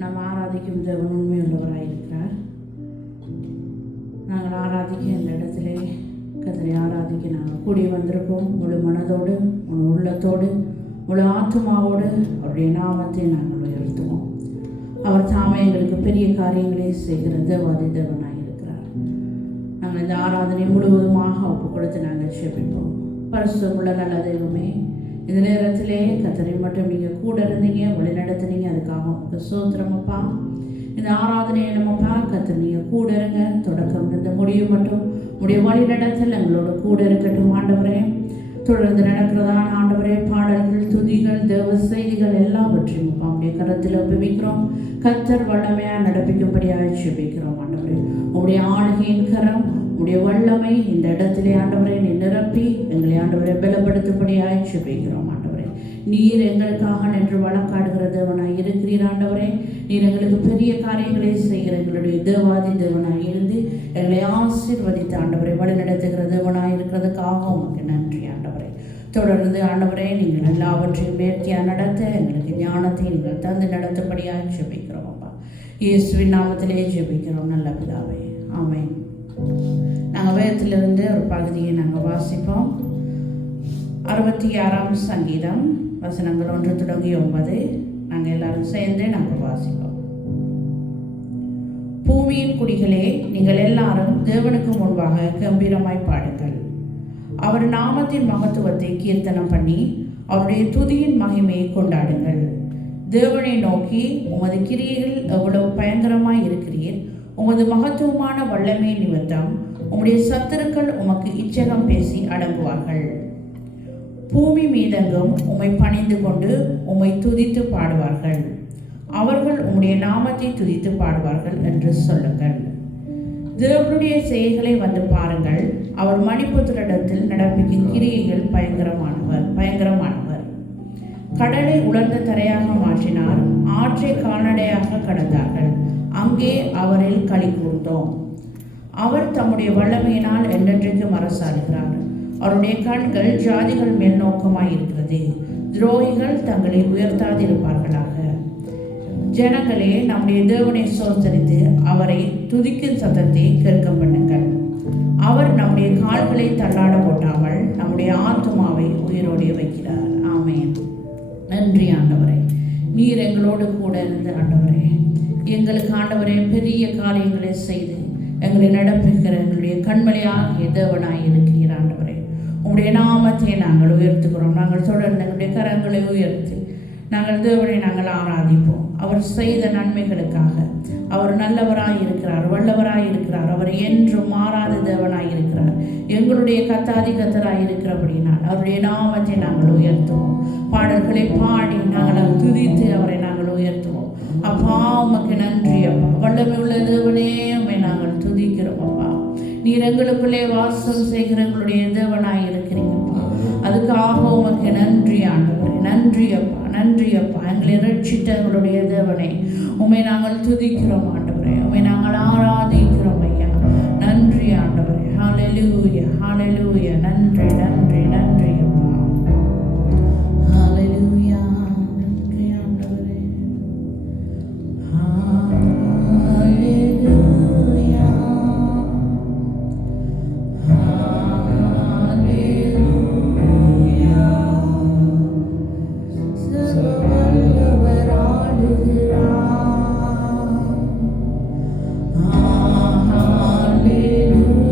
நாம் ஆராதிக்கும் தேவன் உண்மையுள்ளவராயிருக்கிறார். நாங்கள் ஆராதிக்க இந்த இடத்துல கர்த்தரை ஆராதிக்க நாங்கள் கூடி வந்திருக்கோம். முழு மனதோடு, முழு உள்ளத்தோடு, முழு ஆத்மாவோடு அவருடைய நாமத்தை நாங்கள் உயர்த்துவோம். அவர் தாமே எங்களுக்கு பெரிய காரியங்களை செய்கிற தேவாதி தேவனாக இருக்கிறார். நாங்கள் இந்த ஆராதனை முழுவதுமாக ஒப்பு கொடுத்து நாங்கள் செபிப்போம். பரிசுத்தமுள்ள நல்ல தெய்வமே, இந்த நேரத்திலே கர்த்தரை மட்டும் நீங்கள் கூட இருந்தீங்க, வழி நடத்துனீங்க. அதுக்காக உங்களுக்கு ஸ்தோத்திரமப்பா. இந்த ஆராதனையை நம்மப்பா கர்த்தர் நீங்கள் கூட இருங்க. தொடக்கம் இந்த முடிவு மட்டும் உடைய வழி நடத்தல் எங்களோட கூட இருக்கட்டும் ஆண்டவரே. தொடர்ந்து நடக்கிறதான ஆண்டவரே, பாடல்கள், துதிகள், தேவ செய்திகள் எல்லாவற்றையும் உடைய கரத்தில் ஒப்புவிக்கிறோம். கர்த்தர் வல்லமையாக நடப்பிக்கும்படியாக செபிக்கிறோம் ஆண்டவரே. உங்களுடைய ஆளுகையின் கரம், உடைய வல்லமை இந்த இடத்திலே ஆண்டவரை நீ நிரப்பி எங்களை ஆண்டவரை பலப்படுத்தும்படியாக செபிக்கிறோம் ஆண்டவரே. நீர் எங்களுக்காக நின்று வழக்காடுகிற தேவனாய் இருக்கிறீர் ஆண்டவரே. நீர் எங்களுக்கு பெரிய காரியங்களை செய்கிற எங்களுடைய தேவாதி தேவனாய் இருந்து எங்களை ஆசீர்வதித்து ஆண்டவரை வழி நடத்துகிற தேவனாய் இருக்கிறதுக்காக உமக்கு நன்றி ஆண்டவரே. தொடர்ந்து ஆண்டவரே நீங்கள் எல்லாவற்றையும் நேர்த்தியாக நடத்த எங்களுக்கு ஞானத்தை நீங்கள் தந்து நடத்தும்படியாக ஜெபிக்கிறோம் அப்பா. இயேசுவின் நாமத்திலே ஜெபிக்கிறோம் நல்ல பிதாவே, ஆமென். நாங்கள் வேதத்திலிருந்து ஒரு பகுதியை நாங்கள் வாசிப்போம். 66ஆம் சங்கீதம் வசனங்கள் 1 தொடங்கி 9 நாங்கள் எல்லாரும் சேர்ந்து நாங்கள் வாசிப்போம். பூமியின் குடிகளே, நீங்கள் எல்லாரும் தேவனுக்கு முன்பாக கம்பீரமாய் பாடுங்கள். அவர் நாமத்தின் மகத்துவத்தை கீர்த்தனம் பண்ணி அவருடைய துதியின் மகிமையை கொண்டாடுங்கள். தேவனை நோக்கி, உமது கிரியைகள் எவ்வளவு பயங்கரமாய் இருக்கிறீர். உமது மகத்துவமான வல்லமை நிமித்தம் உம்முடைய சத்துருக்கள் உமக்கு இச்சகம் பேசி அடங்குவார்கள். பூமி மீதெங்கும் உம்மை பணிந்து கொண்டு உம்மை துதித்து பாடுவார்கள். அவர்கள் உம்முடைய நாமத்தை துதித்து பாடுவார்கள் என்று சொல்லுங்கள். தேவனுடைய செயல்களை வந்து பாருங்கள். அவர் மணிபுத்திரிடத்தில் நடப்பிக்கும் கிரியைகள் பயங்கரமானவர். கடலை உலர்ந்த தரையாக மாற்றினார். ஆற்றை கால்நடையாக கடந்தார்கள். அங்கே அவரில் களி கூர்ந்தோம். அவர் தம்முடைய வல்லமையினால் என்றென்றைக்கு அரசாளுகிறார். அவருடைய கண்கள் ஜாதிகள் மேல் நோக்கமாய் இருக்கிறது. துரோகிகள் தங்களை உயர்த்தாதிருப்பார்களாக. ஜனங்களே, நம்முடைய தேவனை சோதரித்து அவரை துதிக்கும் சத்தத்தை கேட்க பண்ணுங்கள். அவர் நம்முடைய கால்களை தள்ளாட போட்டாமல் நம்முடைய ஆத்துமாவை உயிரோடு வைக்கிறார். ஆமென். நன்றி ஆண்டவரே, நீர் எங்களோடு கூட இருந்த ஆண்டவரே. எங்களுக்கு ஆண்டவரே பெரிய காரியங்களை செய்து எங்களை நடப்புகிற எங்களுடைய கண்மலையாகிய தேவனாய் இருக்கிறீர் ஆண்டவரே. உங்களுடைய நாமத்தை நாங்கள் உயர்த்துகிறோம். நாங்கள் தொடர்ந்து எங்களுடைய கரங்களை உயர்த்தி நாங்கள் தேவனை நாங்கள் ஆராதிப்போம். அவர் செய்த நன்மைகளுக்காக அவர் நல்லவராய் இருக்கிறார், வல்லவராய் இருக்கிறார். அவர் என்றும் மாறாத தேவனாய் இருக்கிறார். எங்களுடைய கத்தாதி கத்தராய் இருக்கிறபடினால் அவருடைய நாமத்தை நாங்கள் உயர்த்துவோம். பாடல்களை பாடி நாங்கள் துதித்து அவரை நாங்கள் உயர்த்துவோம். அப்பா, உமக்கு நன்றி அப்பா. வல்லமை உள்ள தேவனே, உம்மை நாங்கள் துதிக்கிறோம் அப்பா. நீர் எங்களுக்குள்ளே வாசம் செய்கிற எங்களுடைய தேவனாய் இருக்கிறீங்கப்பா. அதுக்காக உமக்கு நன்றி ஆண்டவரே. நன்றி அப்பா, நன்றி அப்பா. எங்களை ரட்சித்த எங்களுடைய தேவனை உம்மை நாங்கள் துதிக்கிறோம் ஆண்டவரே. உம்மை நாங்கள் ஆராதிக்கிறோம் ஐயா. நன்றி ஆண்டவரே. ஹல்லேலூயா, ஹல்லேலூயா. நன்றி, நன்றி, நன்றி அப்பா. ஹல்லேலூயா. நன்றி ஆண்டவரே. ஹல்லேலூயா, ஹல்லேலூயா. சர்வவல்லவர் ஆளுகிறார். ஹல்லேலூயா.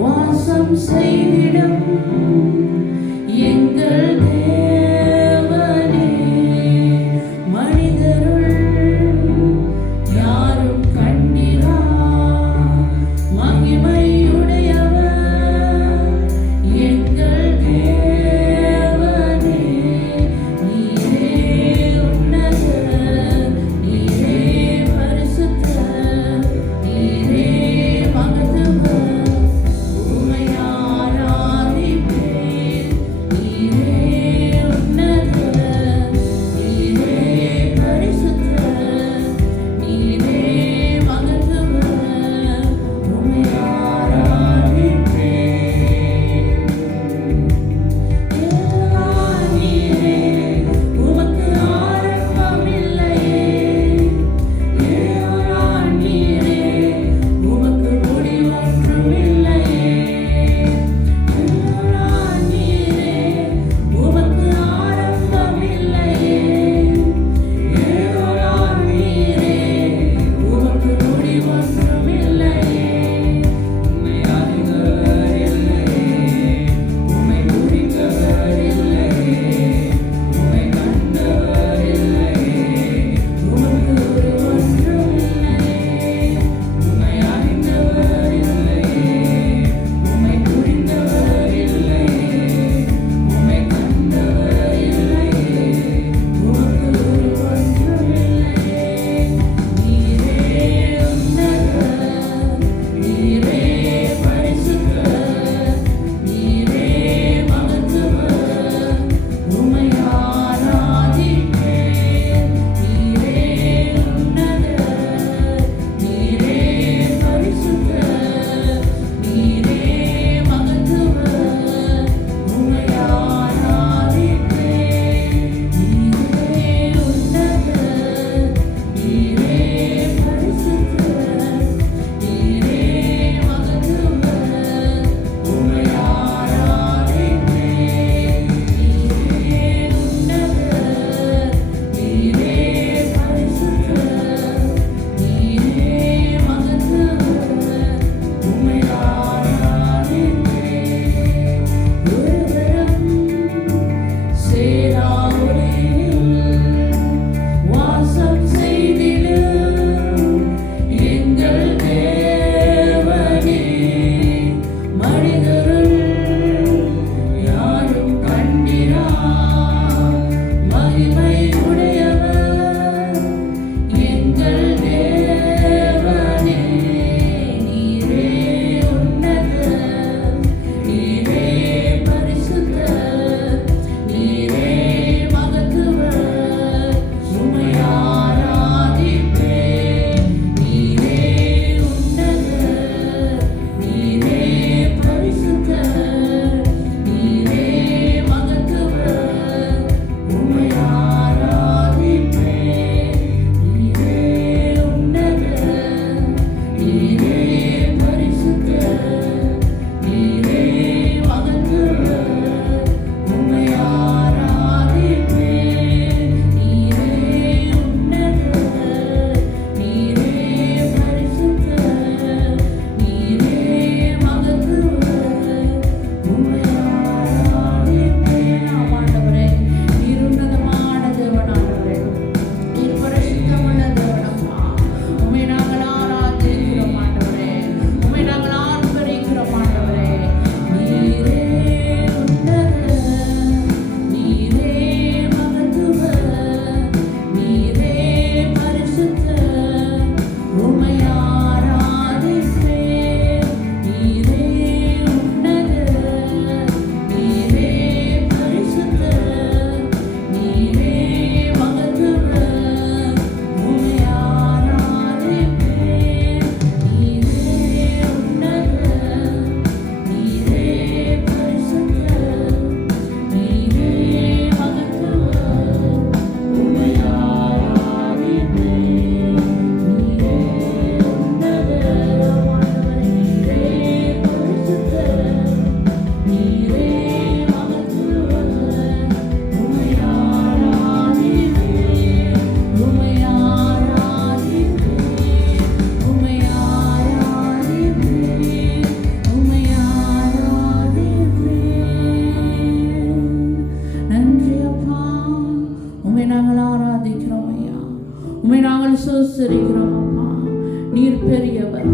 வாசம் செய்திடும் எங்கள் தேவனே. மனிதருள் யாரும் கண்டிரா மகிமையுடையவர் எங்கள் தேவனே. நீரே உன்னதர், நீரே பரிசுத்தர், நீரே மகத்துவர். உம்மை ஆராதிப்பேன். உம்மை நாங்கள் சோசரிக்கிறோம் அப்பா. நீர் பெரியவர்,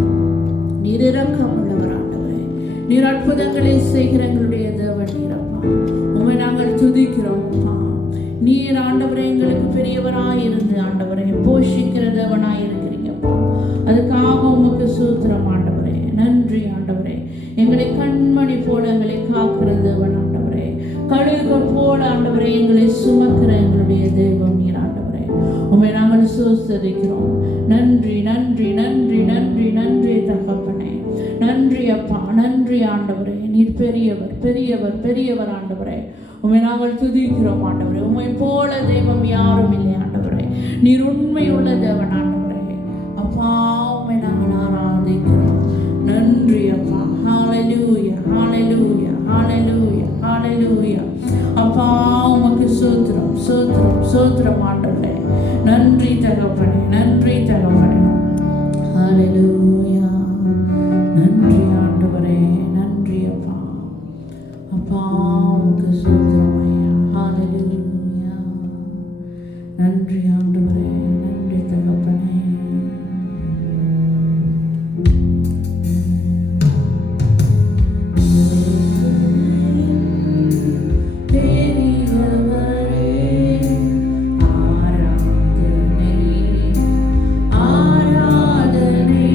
நீர் இரக்கமுள்ளவர் ஆண்டவரே. நீர் அற்புதங்களை செய்கிற எங்களுடைய தேவன் நீர் அப்பா. உம்மை நாங்கள் துதிக்கிறோம் அப்பா. நீர் ஆண்டவரே எங்களுக்கு பெரியவராயிருந்து ஆண்டவரை போஷிக்கிற தேவனாய் இருக்கிறீங்கப்பா. அதுக்காக உமக்கு சூத்திரம் ஆண்டவரே. நன்றி ஆண்டவரே. எங்களை கண்மணி போல எங்களை காக்கிற தேவன் ஆண்டவரே. கழுகு போல ஆண்டவரே எங்களை சுமக்கிற எங்களுடைய தெய்வம் நீர் ஆண்டவரே. உம்மை நாங்கள் சோஸ்தரிக்கிறோம். நன்றி நன்றி நன்றி நன்றி நன்றி தகப்பனே. நன்றி அப்பா, நன்றி ஆண்டவரே. நீர் பெரியவர் பெரியவர் பெரியவர் ஆண்டவரே. உம்மை நாங்கள் துதிக்கிறோம் ஆண்டவரே. உம்மை போல தெய்வம் யாரும் இல்லை ஆண்டவரே. நீர் உண்மையுள்ள தேவன் ஆண்டவரே. அப்பா உம்மை நாங்கள் ஆராதிக்கிறோம். நன்றி அப்பா. ஹalleluya ஹalleluya ஹalleluya ஹalleluya. அப்பா உமக்கு ஸ்தோத்திரம் ஸ்தோத்திரம் ஸ்தோத்திரம் ஆண்டவரே. நன்றி தகப்பனே, நன்றி தகப்பனே. ஹalleluya. நன்றி ஆண்டவரே, நன்றி அப்பா. அப்பா உமக்கு ஸ்தோத்திரம் ஐயா. ஹalleluya. நன்றி ஆண்டவரே, நன்றி தகப்பனே. ஆராதனை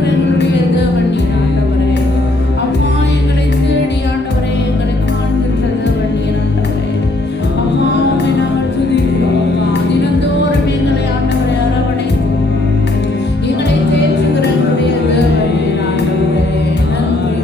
இருக்கிற எங்களுடைய தேவன் நீர் ஆண்டவரே. அப்பா எங்களை தேடி ஆண்டவரே எங்களை காண்கின்ற தேவன் நீர் ஆண்டவரே. அப்பா உம்மை நாங்கள் துதிக்கிறோம் அப்பா. தினந்தோறும் எங்களை ஆண்டவரை அரவணைத்து எங்களை தேற்றுகிற எங்களுடைய தேவன் நீர் ஆண்டவரே. நன்றி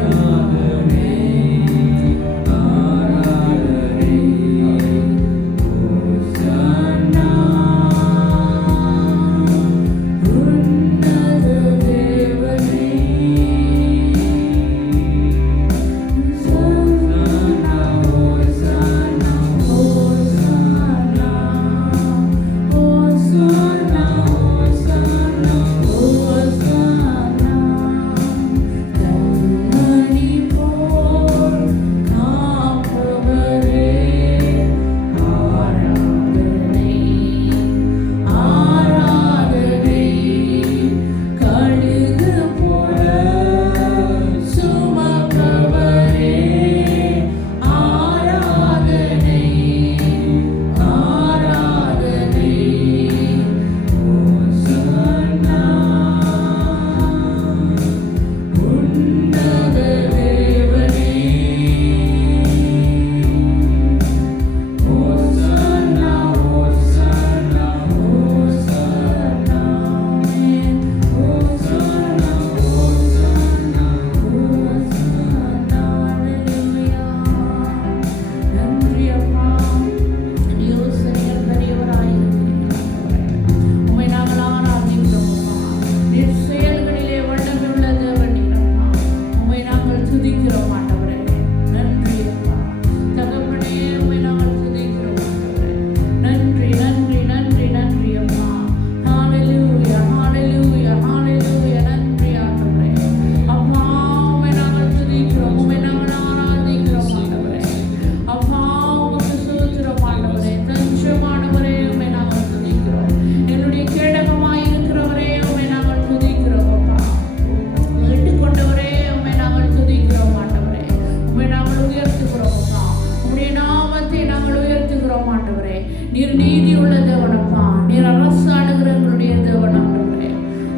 நீர் நீதி உள்ள தேவனப்பா. நீர் அரசாடுகிற எங்களுடைய தேவன் ஆண்டவரே.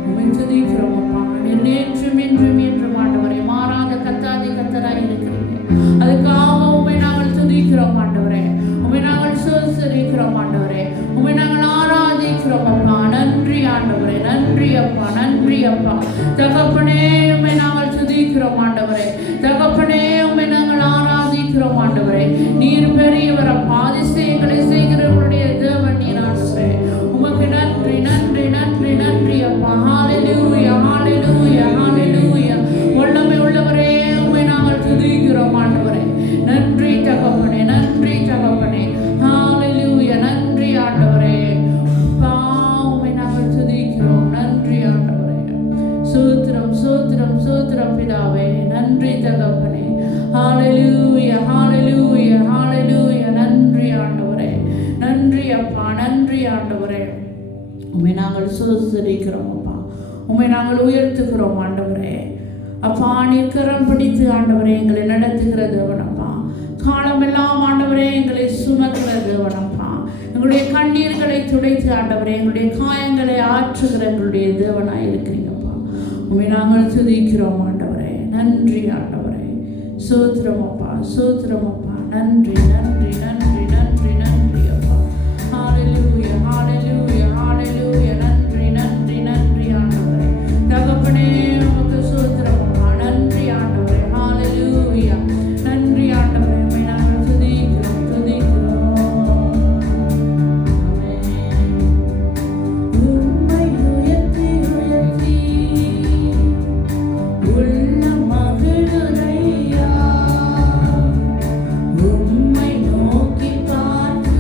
உம்மை துதிக்கிறோம் அப்பா. நீர் நேற்றும் இன்றும் என்றும் ஆண்டவரே மாறாத கத்தாதி கத்தராய் இருக்கிறீங்க. அதுக்காக உம்மை நாங்கள் துதிக்கிறோம் ஆண்டவரே. உம்மை நாங்கள் சோசரிக்கிறோம் ஆண்டவரே. உம்மை நாங்கள் ஆராதிக்கிறோம் அப்பா. நன்றி ஆண்டவரே. நன்றி அப்பா. நன்றி அப்பா. தகப்பனே உம்மை நாங்கள் துதிக்கிறோம் ஆண்டவரே. தகப்பனே உம்மை நாங்கள் ஆராதிக்கிறோம் ஆண்டவரே. நீர் பெரியவர் அப்பா. அதிசயங்களை செய்கிறவருடைய தேவன் நீர் ஆண்டவரே. உமக்கு நன்றி நன்றி நன்றி நன்றி அப்பா. ஹalleluya ஹalleluya ஹalleluya. வல்லமை உள்ளவரே உம்மை நாங்கள் துதிக்கிறோம் ஆண்டவரே. நன்றி தகப்பனே. நன்றி தகப்பனே. ஹalleluya. நன்றி ஆண்டவரே. அப்பா உம்மை நாங்கள் துதிக்கிறோம். நன்றி ஆண்டவரே. ஸ்தோத்திரம் ஸ்தோத்திரம் ஸ்தோத்திரம் பிதாவே. நன்றி தகப்பனே. ஹalleluya ஹalleluya ஹalleluya. நன்றி ஆண்டவரே. நன்றி அப்பா. நன்றி ஆண்டவரே. உம்மை நாங்கள் சோதரிக்கிறோம் அப்பா. உம்மை நாங்கள் உயர்த்துகிறோம் ஆண்டவரே. அப்பா நீர் கரம் பிடித்து ஆண்டவரே எங்களை நடத்துகிற தேவனப்பா. காலமெல்லாம் ஆண்டவரே எங்களை சுமக்கிற தேவனப்பா. எங்களுடைய கண்ணீர்களை துடைத்து ஆண்டவரே எங்களுடைய காயங்களை ஆற்றுகிற எங்களுடைய தேவனாய் இருக்கிறீங்கப்பா. உம்மை நாங்கள் துதிக்கிறோம் ஆண்டவரே. நன்றி ஆண்டவரே. சோத்திரம் அப்பா. சோத்திரம் அப்பா. நன்றி நன்றி நன்றி நன்றி நன்றி அப்பா. ஹalleluya ஹalleluya ஹalleluya. நன்றி நன்றி நன்றி ஆண்டவரே. தகப்பனே உமக்கு சோத்திரம் அப்பா. நன்றி ஆண்டவரே. ஹalleluya. நன்றி ஆண்டவரே. உம்மை நாங்கள் துதிக்கிறோம் துதிக்கிறோம். உம்மை உயர்த்தி உயர்த்தி உள்ள மகிழுதையா. உம்மை நோக்கி பார்த்து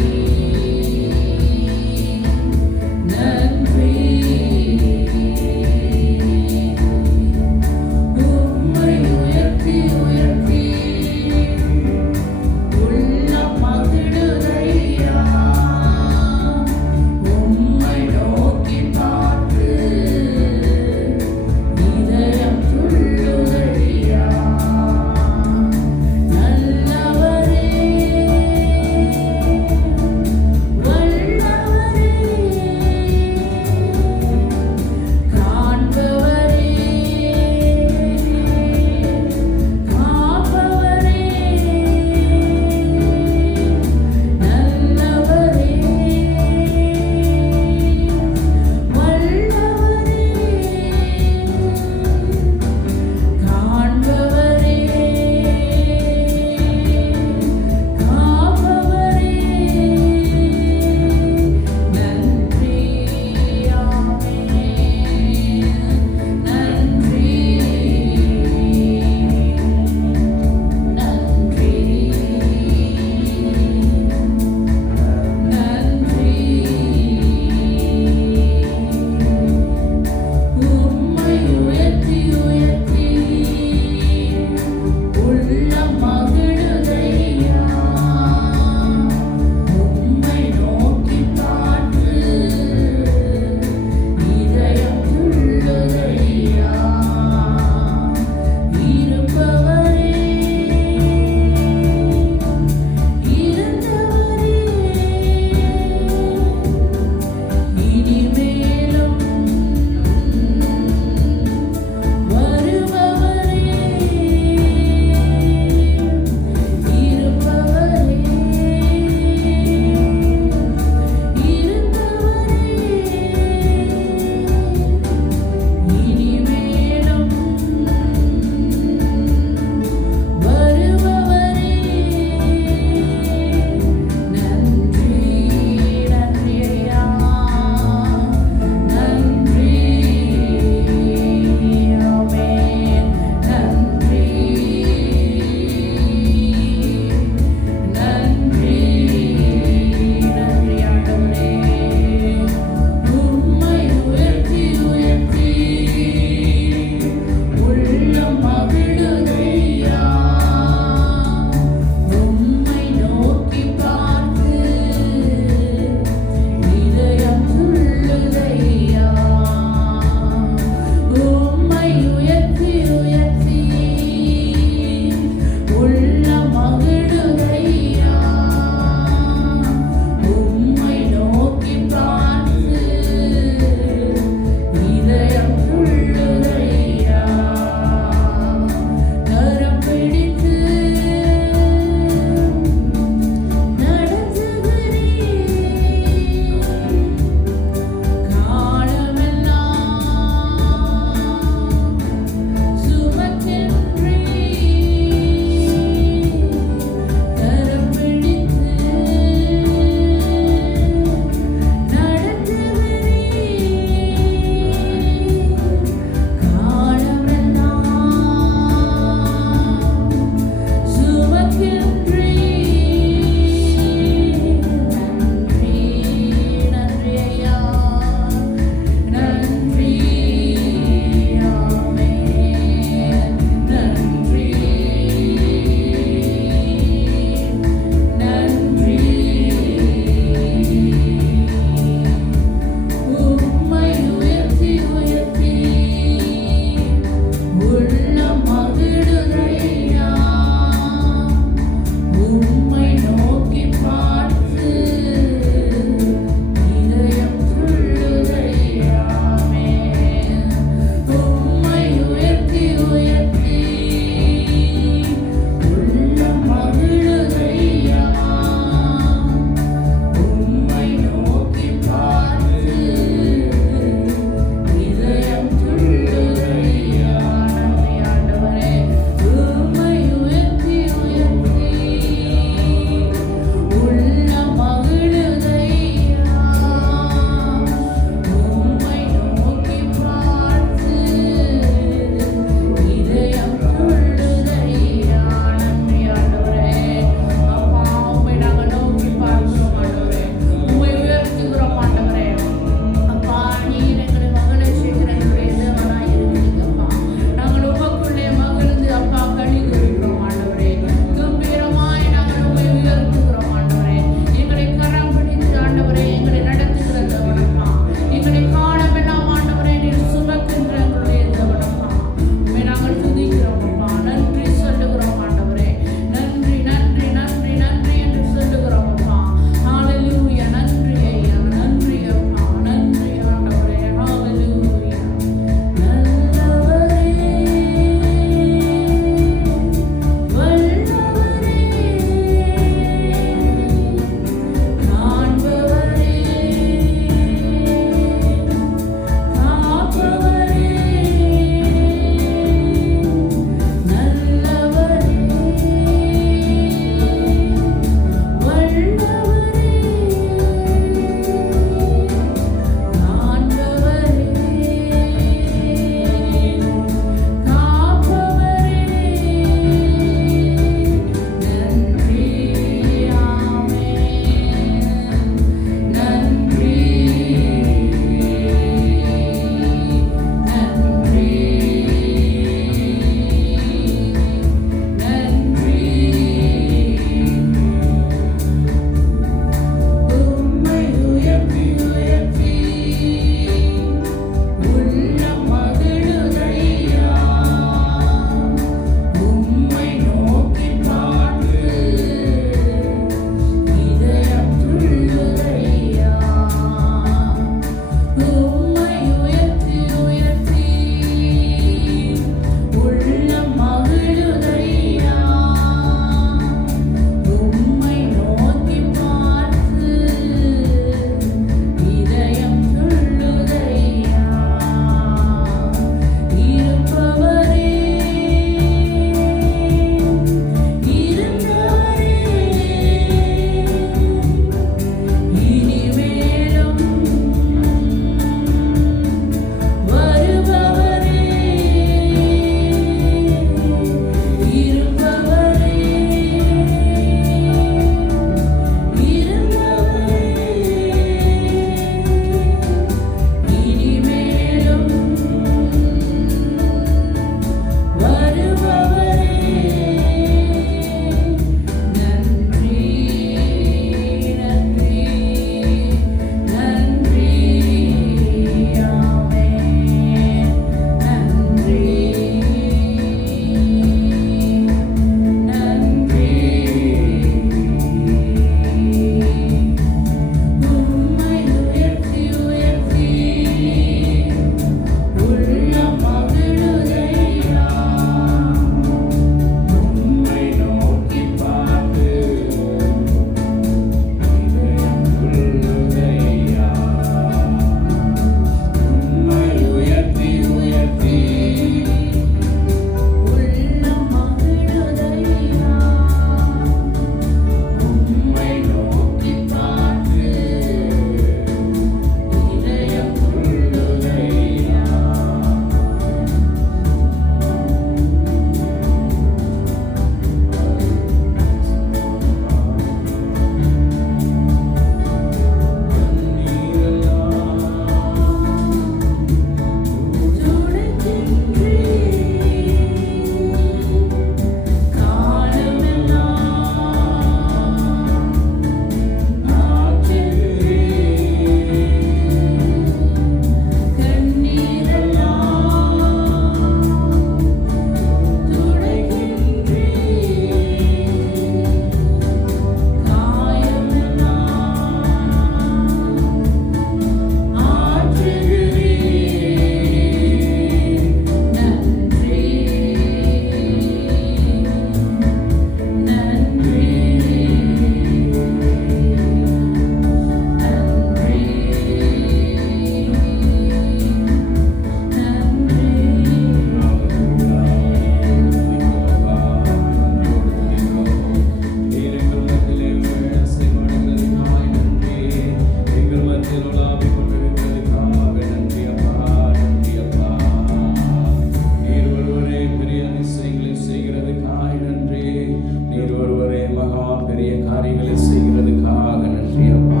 காரியங்களை செய்கிறதுக்காக நன்றி அப்பா.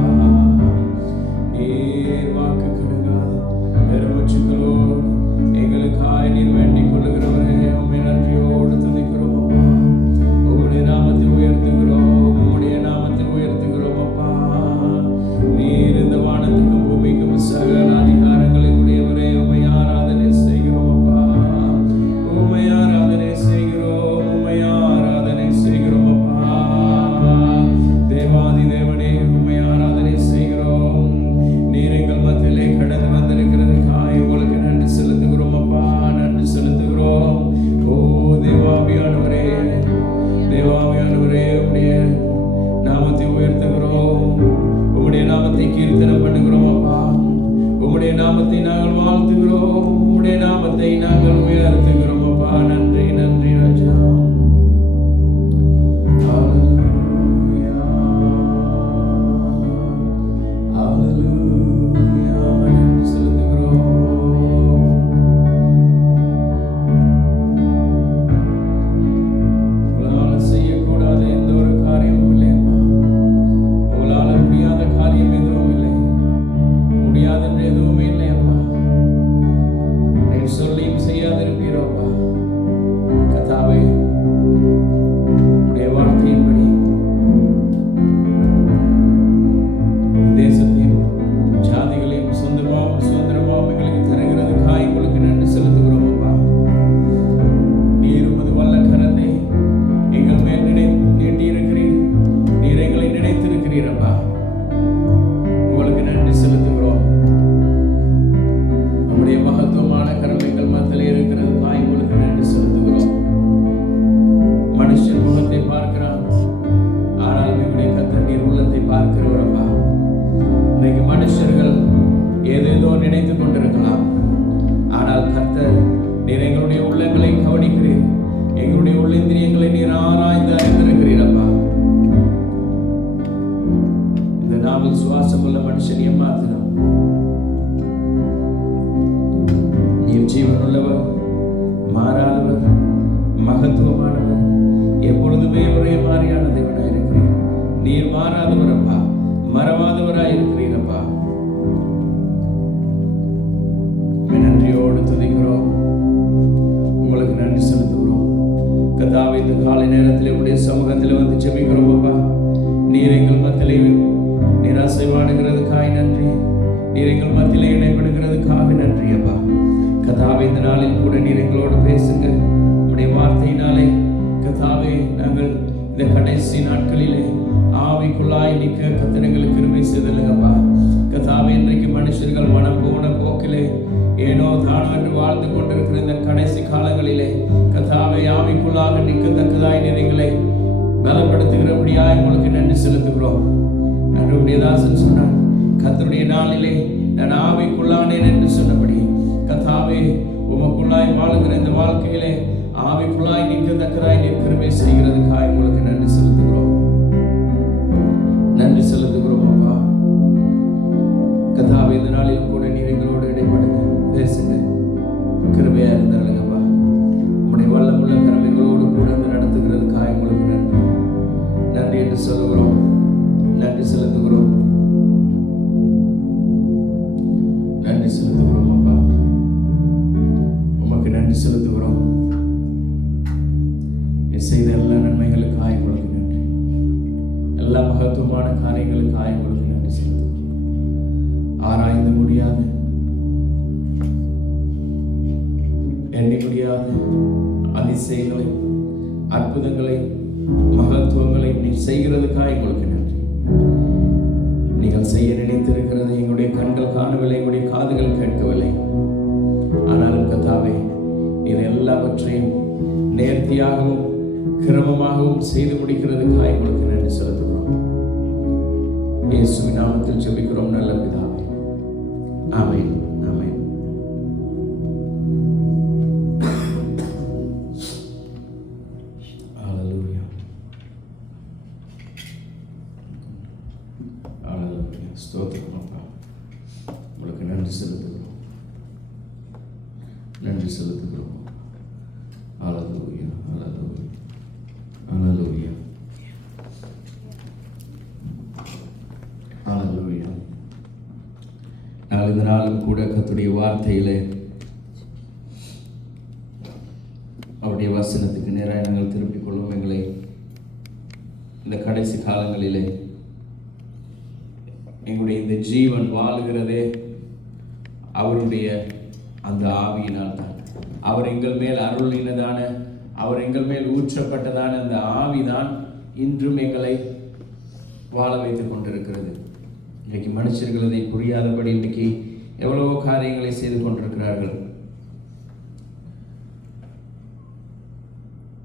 நீர் வாக்கு கடங்காத பெருமச்சுக்களோடு எங்களுக்காய் நீர் வேண்டிக் கொள்ளுகிறவரே, உம்மை நன்றியோடு துதிக்கிறோம் அப்பா. உம்முடைய நாமத்தை உயர்த்துகிறோம், உம்முடைய நாமத்தை உயர்த்துகிறோம் அப்பா. நீர் இந்த வானத்துக்கும் பூமிக்கும் சகல அதிகாரங்களை உடையவரே, உம்மை ஆராதனை செய்கிறோம் அப்பா. உம்மை ஆராதனை செய்கிறோம், உம்மை ஆராதனை செய்கிறோம் அப்பா. தேவாதி தேவனே, உம்மை ஆராதனை செய்கிறோம். நீர் எங்கள் மத்தியிலே கடந்து வந்திருக்கிறதுக்காய் உங்களுக்கு நன்றி செலுத்துகிறோம் அப்பா, நன்றி செலுத்துகிறோம். ஓ தேவாவியானவரே, தேவாவியானவரே, உம்முடைய நாமத்தை உயர்த்துகிறோம், உம்முடைய நாமத்தை கீர்த்தனம் பண்ணுகிறோம் அப்பா. உம்முடைய நாமத்தை நாங்கள் வாழ்த்துகிறோம், உம்முடைய நாமத்தை நாங்கள் உயர்த்துகிறோம் அப்பா. நன்றி நன்றி ராஜா. ஹல்லேலூயா, ஹல்லேலூயா. நன்றி செலுத்துகிறோம். உங்களால் செய்யக்கூடாத எந்த ஒரு காரியமும் இல்லை அப்பா. உங்களால் முடியாத காரியம் எதுவும் இல்லை, முடியாதென்று எதுவுமே இல்லை அப்பா. நீர் சொல்லியும் செய்யாதிருப்பீரோ அப்பா. கர்த்தாவே, உடைய வார்த்தையின்படி தேசத்தையும் ஜாதிகளையும் சொந்தமாகவும் சுதந்திரமாகவும் எங்களுக்கு தருகிறதுக்காய் உங்களுக்கு நன்றி செலுத்துகிறோம் அப்பா. நீர் உமது வல்ல கரத்தை எங்கள் மேல் நீட்டியிருக்கிறீர், நீர் எங்களை நினைத்திருக்கிறீர் அப்பா. உங்களுக்கு நன்றி செலுத்துகிறோம். நம்முடைய மகத்துவமான கரம் எங்கள் மத்தியில் இருக்கிறதுக்காய் உங்களுக்கு நன்றி செலுத்துகிறோம். மனுஷன் முகத்தை பார்க்கிறான், ஆனால் எங்களுடைய கர்த்தர் நீர் உள்ளத்தை பார்க்கிறவர் அப்பா. இன்னைக்கு மனுஷர்கள் ஏதேதோ நினைத்து கொண்டிருக்கலாம், ஆனால் கர்த்தர் நீர் எங்களுடைய உள்ளங்களை கவனிக்கிறீர், எங்களுடைய உள்ளிந்திரியங்களை நீர் ஆராய்ந்து அறிந்திருக்கிறீர் அப்பா. இந்த நாவல் சுவாசம் உள்ள மனுஷன் ஏமாத்தினான். நீர் ஜீவனுள்ளவர், மாறாதவர், மகத்துவமானவர், எப்பொழுதுமே ஒரே மாதிரியான தேவனாய் இருக்கிறீர். நீர் மாறாதவர் அப்பா, மறவாதவராய் இருக்கிறீரப்பா. நன்றியோடு துதிக்கிறோம், உங்களுக்கு நன்றி செலுத்துகிறோம். கர்த்தாவே, இந்த காலை நேரத்தில் உடைய சமூகத்தில் வந்து ஜெபிக்கிறோம் அப்பா. நீர் எங்கள் மத்தியிலே நீர் அசைவாடுகிறதுக்காய் நன்றி, நீர் எங்கள் மத்தியிலே இடைப்படுகிறதுக்காக நன்றி அப்பா. கர்த்தாவே, இந்த நாளில் கூட நீர் எங்களோடு பேசுங்க. உடைய வார்த்தையினாலே கர்த்தாவே, நாங்கள் இந்த கடைசி நாட்களிலே ஆவிக்குள்ளாய் நிற்க கர்த்தர் எங்களுக்கு கிருபை செய்தல்லுங்கப்பா. கர்த்தாவே, இன்றைக்கு மனுஷர்கள் மனம் போன போக்கிலே ஏனோ தானோ என்று வாழ்ந்து கொண்டிருக்கிற இந்த கடைசி காலங்களிலே கர்த்தாவே, ஆவிக்குள்ளாக நிற்கத்தக்கதாய் நீர் எங்களை பலப்படுத்துகிறபடியாய் உங்களுக்கு நன்றி செலுத்துகிறோம். நன்றுடைய தாசன் சொன்னான், கர்த்தருடைய நாளிலே நான் ஆவிக்குள்ளானேன் என்று சொன்னபடி கர்த்தாவே, உமக்குள்ளாய் வாழுகிற இந்த வாழ்க்கையிலே ஆவிக்குள்ளாய் நிற்கத்தக்கதாய் நீர் கிருபை செய்கிறதுக்காய் உங்களுக்கு நன்றி செலுத்துகிறோம், நன்றி செலுத்துகிறோம் அப்பா. கர்த்தாவே, இந்த நாளில் கூட நீர் எங்களோடு இடைப்படுங்க, பேசுங்க, கிருபையா இருந்தாருங்கப்பா. உம்முடைய வல்லமுள்ள கரம் எங்களோடு கூட வந்து நடத்துகிறதுக்காய் உங்களுக்கு நன்றி, நன்றி என்று சொல்லுகிறோம், நன்றி செலுத்துகிறோம், நன்றி செலுத்துகிறோம் அப்பா. உமக்கு நன்றி செலுத்துகிறோம். செய்த எல்லா நன்மைகளுக்காய் உங்களுக்கு நன்றி, எல்லா மகத்துவமான காரியங்களுக்காய் உங்களுக்கு நன்றி செலுத்துகிறோம். ஆராய்ந்து முடியாது, எண்ணி முடியாத அதிசயங்களை, அற்புதங்களை, மகத்துவங்களை நீர் செய்கிறதுக்காக உங்களுக்கு நன்றி. நீங்கள் செய்ய நினைத்திருக்கிறதை எங்களுடைய கண்கள் காணவில்லை, எங்களுடைய காதுகள் கேட்கவில்லை. ஆனாலும் கர்த்தாவே, நீர் எல்லாவற்றையும் நேர்த்தியாகவும் கிரமமாகவும் செய்து முடிக்கிறதுக்காக உங்களுக்கு நன்றி செலுத்துகிறோம். இயேசுவின் நாமத்தில் ஜெபிக்கிறோம் நல்ல பிதாவே, ஆமென், ஆமென். ஹல்லேலூயா, ஹல்லேலூயா. ஸ்தோத்திரம் அப்பா, உங்களுக்கு நன்றி செலுத்துகிறோம், நன்றி செலுத்துகிறோம். ஹல்லேலூயா, ஹல்லேலூயா, ஹல்லேலூயா. ஆனால் இந்த நாளும் கூட கர்த்தருடைய வார்த்தையிலே அவருடைய வசனத்துக்கு நேராக நாங்கள் திருப்பிக் கொள்வோம். எங்களை இந்த கடைசி காலங்களிலே எங்களுடைய இந்த ஜீவன் வாழுகிறதே அவருடைய அந்த ஆவியினால் தான். அவர் எங்கள் மேல் அருளினதான, அவர் எங்கள் மேல் ஊற்றப்பட்டதான அந்த ஆவிதான் இன்றும் எங்களை வாழ வைத்துக் கொண்டிருக்கிறது. இன்றைக்கு மனுஷர்கள் அதை புரியாதபடி இன்றைக்கு எவ்வளவோ காரியங்களை செய்து கொண்டிருக்கிறார்கள்.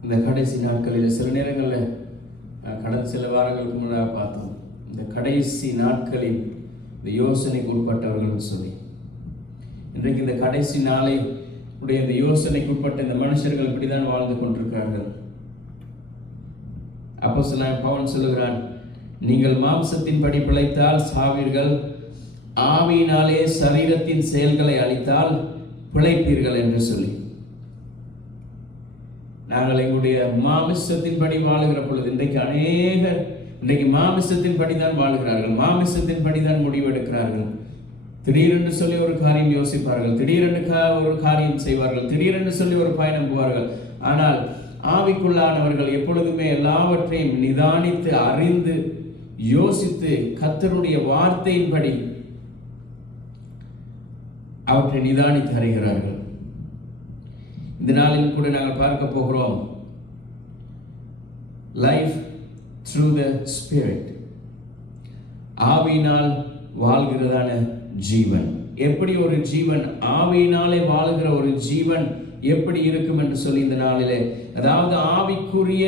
இந்த கடைசி நாட்களில் சில நேரங்களில் கடந்த சில வாரங்களுக்கு முன்னாக பார்த்தோம், இந்த கடைசி நாட்களில் இந்த யோசனைக்கு உட்பட்டவர்கள் சொல்லி இன்றைக்கு இந்த கடைசி நாளை உடைய இந்த யோசனைக்கு உட்பட்ட இந்த மனுஷர்கள் இப்படிதான் வாழ்ந்து கொண்டிருக்கிறார்கள். அப்போஸ்தலனாகிய பவுல் சொல்லுகிறான், நீங்கள் மாம்சத்தின்படி பிழைத்தால் சாவீர்கள், ஆவியினாலே சரீரத்தின் செயல்களை அழித்தால் பிழைப்பீர்கள் என்று சொல்லி. நாங்கள் எங்களுடைய மாமிசத்தின்படி வாழுகிற பொழுது இன்றைக்கு அநேகர் இன்றைக்கு மாமிசத்தின்படி தான் வாழ்கிறார்கள், மாமிசத்தின்படி தான் முடிவெடுக்கிறார்கள். திடீரென்று சொல்லி ஒரு காரியம் யோசிப்பார்கள், திடீரென்று ஒரு காரியம் செய்வார்கள், திடீரென்று சொல்லி ஒரு பயணம் போவார்கள். ஆனால் ஆவிக்குள்ளானவர்கள் எப்பொழுதுமே எல்லாவற்றையும் நிதானித்து அறிந்து யோசித்து கர்த்தருடைய வார்த்தையின்படி அவற்றை நிதானித்து அறிகிறார்கள். இந்த நாளில் கூட நாங்கள் பார்க்க போகிறோம், லைஃப் த்ரூ த ஸ்பிரிட், ஆவியினால் வாழ்கிறதான ஜீவன். எப்படி ஒரு ஜீவன், ஆவியினாலே வாழ்கிற ஒரு ஜீவன் எப்படி இருக்கும் என்று சொல்லி இந்த நாளிலே, அதாவது ஆவிக்குரிய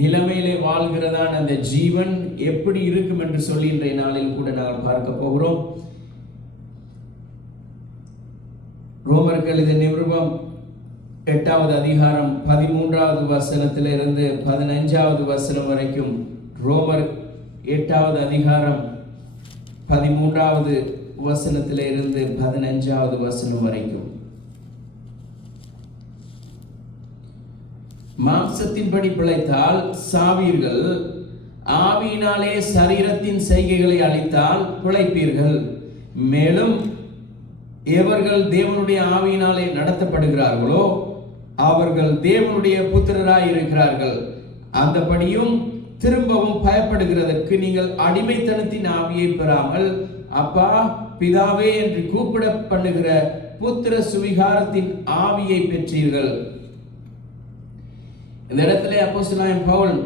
நிலைமையிலே வாழ்கிறதான அந்த ஜீவன் எப்படி இருக்கும் என்று சொல்லி இன்றைய நாளில் கூட நாங்கள் பார்க்க போகிறோம். ரோமருக்கு எழுதிய நிருபம் 8வது அதிகாரம் 13வது வசனத்திலிருந்து 15வது வசனம் வரைக்கும், ரோமர் 8வது அதிகாரம் 13வது வசனத்திலிருந்து 15வது வசனம் வரைக்கும். மாம்சத்தின்படி பிழைத்தால் சாவீர்கள், ஆவியினாலே சரீரத்தின் செய்கைகளை அழித்தால் பிழைப்பீர்கள். மேலும் எவர்கள் தேவனுடைய ஆவியினாலே நடத்தப்படுகிறார்களோ அவர்கள் தேவனுடைய புத்திரராய் இருக்கிறார்கள். அந்தபடியும் திரும்பவும் பயப்படுகிறதற்கு நீங்கள் அடிமைத்தனத்தின் ஆவியை பெறாமல் அப்பா பிதாவே என்று கூப்பிட பண்ணுகிற புத்திர சுவிகாரத்தின் ஆவியை பெற்றீர்கள். இந்த இடத்துல அப்போஸ்தலனாகிய பவுல்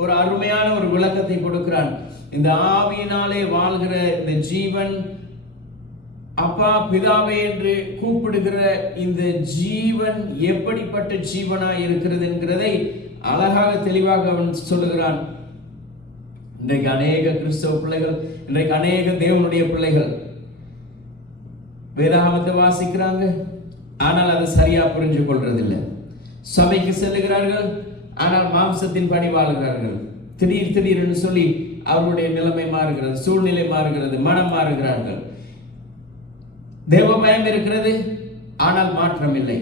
ஒரு அருமையான ஒரு விளக்கத்தை கொடுக்கிறான். இந்த ஆவியினாலே வாழ்கிற இந்த ஜீவன், அப்பா பிதாவே என்று கூப்பிடுகிற இந்த ஜீவன் எப்படிப்பட்ட ஜீவனாய் இருக்கிறது என்கிறதை அழகாக தெளிவாக அவன் சொல்லுகிறான். இன்றைக்கு அநேக கிறிஸ்தவ பிள்ளைகள், இன்றைக்கு அநேக தேவனுடைய பிள்ளைகள் வேதாகமத்தை வாசிக்கிறாங்க, ஆனால் அதை சரியா புரிஞ்சு கொள்றதில்லை. சபைக்கு செல்லுகிறார்கள், ஆனால் மாம்சத்தின் படி வாழ்கிறார்கள். திடீர் சொல்லி அவருடைய நிலைமை மாறுகிறது, சூழ்நிலை மாறுகிறது, மனம் மாறுகிறார்கள். தேவ பயம் இருக்கிறது, ஆனால் மாற்றம் இல்லை.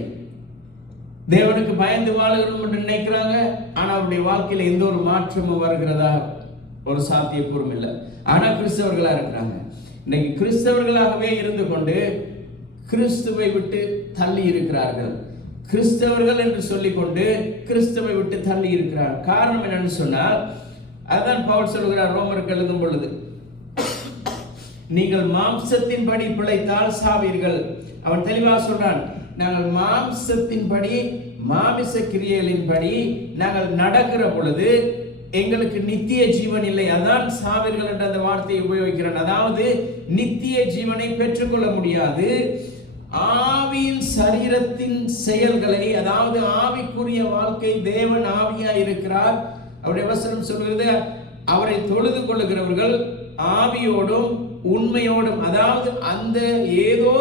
தேவனுக்கு பயந்து வாழுகிறோம் என்று நினைக்கிறாங்க, ஆனால் அவருடைய வாழ்க்கையில எந்த ஒரு மாற்றமும் வருகிறதா ஒரு சாத்தியக்கூறும் இல்லை. ஆனால் கிறிஸ்தவர்களா இருக்கிறாங்க. இன்னைக்கு கிறிஸ்தவர்களாகவே இருந்து கொண்டு கிறிஸ்துவை விட்டு தள்ளி இருக்கிறார்கள். கிறிஸ்தவர்கள் என்று சொல்லிக்கொண்டு கிறிஸ்துவை விட்டு தள்ளி இருக்கிறார். காரணம் என்னன்னு சொன்னால், அதான் பவுல் சொல்கிறார் ரோமருக்கு எழுதும் பொழுது, நீங்கள் மாம்சத்தின்படி பிழைத்தால் சாவீர்கள். அவன் தெளிவாக சொல்றான், நாங்கள் மாம்சத்தின்படி மாமிச கிரியைகளின்படி நாங்கள் நடக்கிற பொழுது எங்களுக்கு நித்திய ஜீவன் இல்லை. அதான் சாவீர்கள் என்ற அந்த வார்த்தையை உபயோகிக்கிறான். அதாவது நித்திய ஜீவனை பெற்றுக்கொள்ள முடியாது. ஆவியின் சரீரத்தின் செயல்களை, அதாவது ஆவிக்குரிய வாழ்க்கை, தேவன் ஆவியா இருக்கிறார். அவருடைய வசனம் சொல்கிறது, அவரை தொழுது கொள்ளுகிறவர்கள் ஆவியோடும் உண்மையோடும், அதாவது அந்த ஏதோ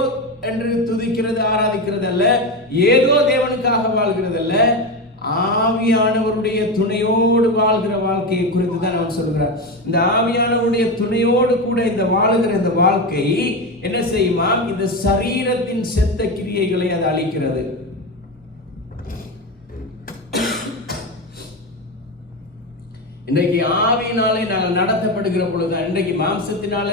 என்று துதிக்கிறது ஆராதிக்கிறது அல்ல, ஏதோ தேவனுக்காக வாழ்கிறது அல்ல, ஆவியானவருடைய துணையோடு வாழ்கிற வாழ்க்கையை குறித்து தான் அவன் சொல்கிறார். இந்த ஆவியானவருடைய துணையோடு கூட இந்த வாழுகிற இந்த வாழ்க்கை என்ன செய்யுமா, இந்த சரீரத்தின் செத்த கிரியைகளை அது அழிக்கிறது. இன்றைக்கு ஆவியினாலே நாங்கள் நடத்தப்படுகிற பொழுதுதான், இன்றைக்கு மாம்சத்தினால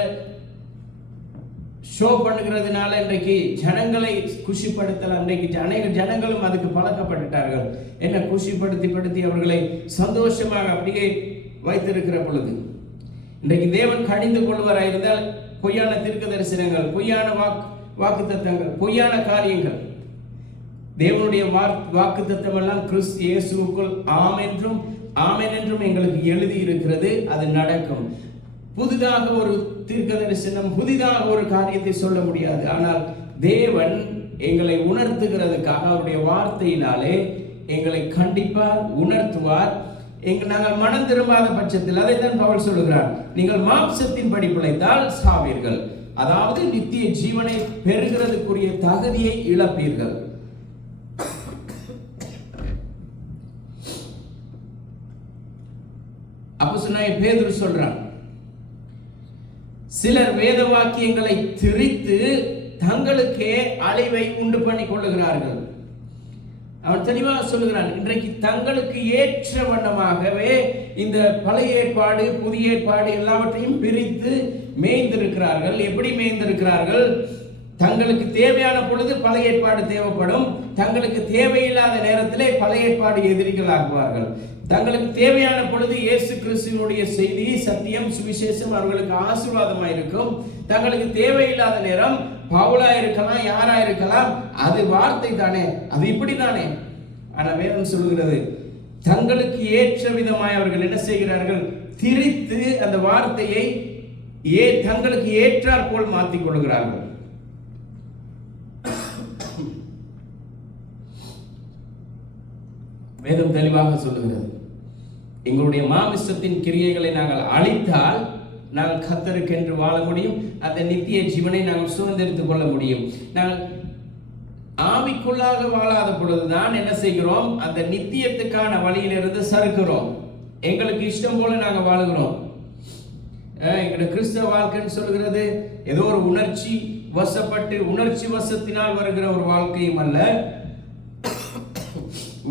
ஷோ பண்ணுகிறதுனால இன்றைக்கு ஜனங்களை குஷிப்படுத்தலாம். இன்றைக்கு அநேக ஜனங்களும் அதுக்கு பழக்கப்பட்டுட்டார்கள். என்ன குஷிப்படுத்தி அவர்களை சந்தோஷமாக அப்படியே வைத்திருக்கிற பொழுது இன்றைக்கு தேவன் கடிந்து கொள்வாராயிருந்தால் பொய்யான தீர்க்க தரிசனங்கள், பொய்யான வாக்குத்தத்தங்கள், பொய்யான காரியங்கள், தேவனுடைய வாக்குத்தத்தம் எல்லாம் கிறிஸ்து இயேசுவுக்குள் ஆம் என்றும் எங்களுக்கு எழுதி இருக்கிறது. அது நடக்கும். புதிதாக ஒரு தீர்க்க தரிசனம், புதிதாக ஒரு காரியத்தை சொல்ல முடியாது. ஆனால் தேவன் எங்களை உணர்த்துகிறதுக்காக அவருடைய வார்த்தையினாலே எங்களை கண்டிப்பார், உணர்த்துவார். நாங்கள் மனம் திரும்பாத பட்சத்தில், அதைத்தான் பவுல் சொல்லுகிறார், நீங்கள் மாம்சத்தின் படி பிழைத்தால் சாவீர்கள், அதாவது நித்திய ஜீவனை பெறுகிறதுக்குரிய தகுதியை இழப்பீர்கள். அப்போஸ்தலனாகிய பேதுரு சொல்றான், சிலர் வேத வாக்கியங்களை திரித்து தங்களுக்கே அழிவை உண்டு பண்ணி கொள்ளுகிறார்கள். அவன் தெளிவாக சொல்லுகிறான், இன்றைக்கு தங்களுக்கு ஏற்ற வண்ணமாகவே இந்த பழைய ஏற்பாடு புதிய ஏற்பாடு எல்லாவற்றையும் பிரித்து மேய்ந்திருக்கிறார்கள். எப்படி மேய்ந்திருக்கிறார்கள்? தங்களுக்கு தேவையான பொழுது பழைய ஏற்பாடு தேவைப்படும், தங்களுக்கு தேவையில்லாத நேரத்திலே பழைய ஏற்பாடு எதிரிகளாகுவார்கள். தங்களுக்கு தேவையான பொழுது இயேசு கிறிஸ்துவினுடைய செய்தி, சத்தியம், சுவிசேஷம் அவர்களுக்கு ஆசீர்வாதமாக இருக்கும். தங்களுக்கு தேவையில்லாத நேரம் பவுலா இருக்கலாம், யாரா இருக்கலாம், அது வார்த்தை தானே, அது இப்படி தானே. ஆனா வேதம் சொல்லுகிறது, தங்களுக்கு ஏற்ற விதமாய் அவர்கள் என்ன செய்கிறார்கள்? திரித்து அந்த வார்த்தையை தங்களுக்கு ஏற்றாற் போல் மாற்றிக் கொள்கிறார்கள். வேதம் தெளிவாக சொல்லுகிறது, எங்களுடைய மாமிசத்தின் கிரியைகளை நாங்கள் அழித்தால் நாங்கள் கர்த்தருக்கு என்று வாழ முடியும். அந்த நித்திய ஜீவனை நாங்கள் சுதந்திரித்துக் கொள்ள முடியும். நாங்கள் ஆவிக்குள்ளாக வாழாத பொழுதுதான் என்ன செய்கிறோம்? அந்த நித்தியத்துக்கான வழியிலிருந்து சறுக்கிறோம். எங்களுக்கு இஷ்டம் போல நாங்கள் வாழுகிறோம். எங்களுடைய கிறிஸ்தவ வாழ்க்கைன்னு சொல்கிறது ஏதோ ஒரு உணர்ச்சி வசப்பட்டு உணர்ச்சி வசத்தினால் வருகிற ஒரு வாழ்க்கையும் அல்ல,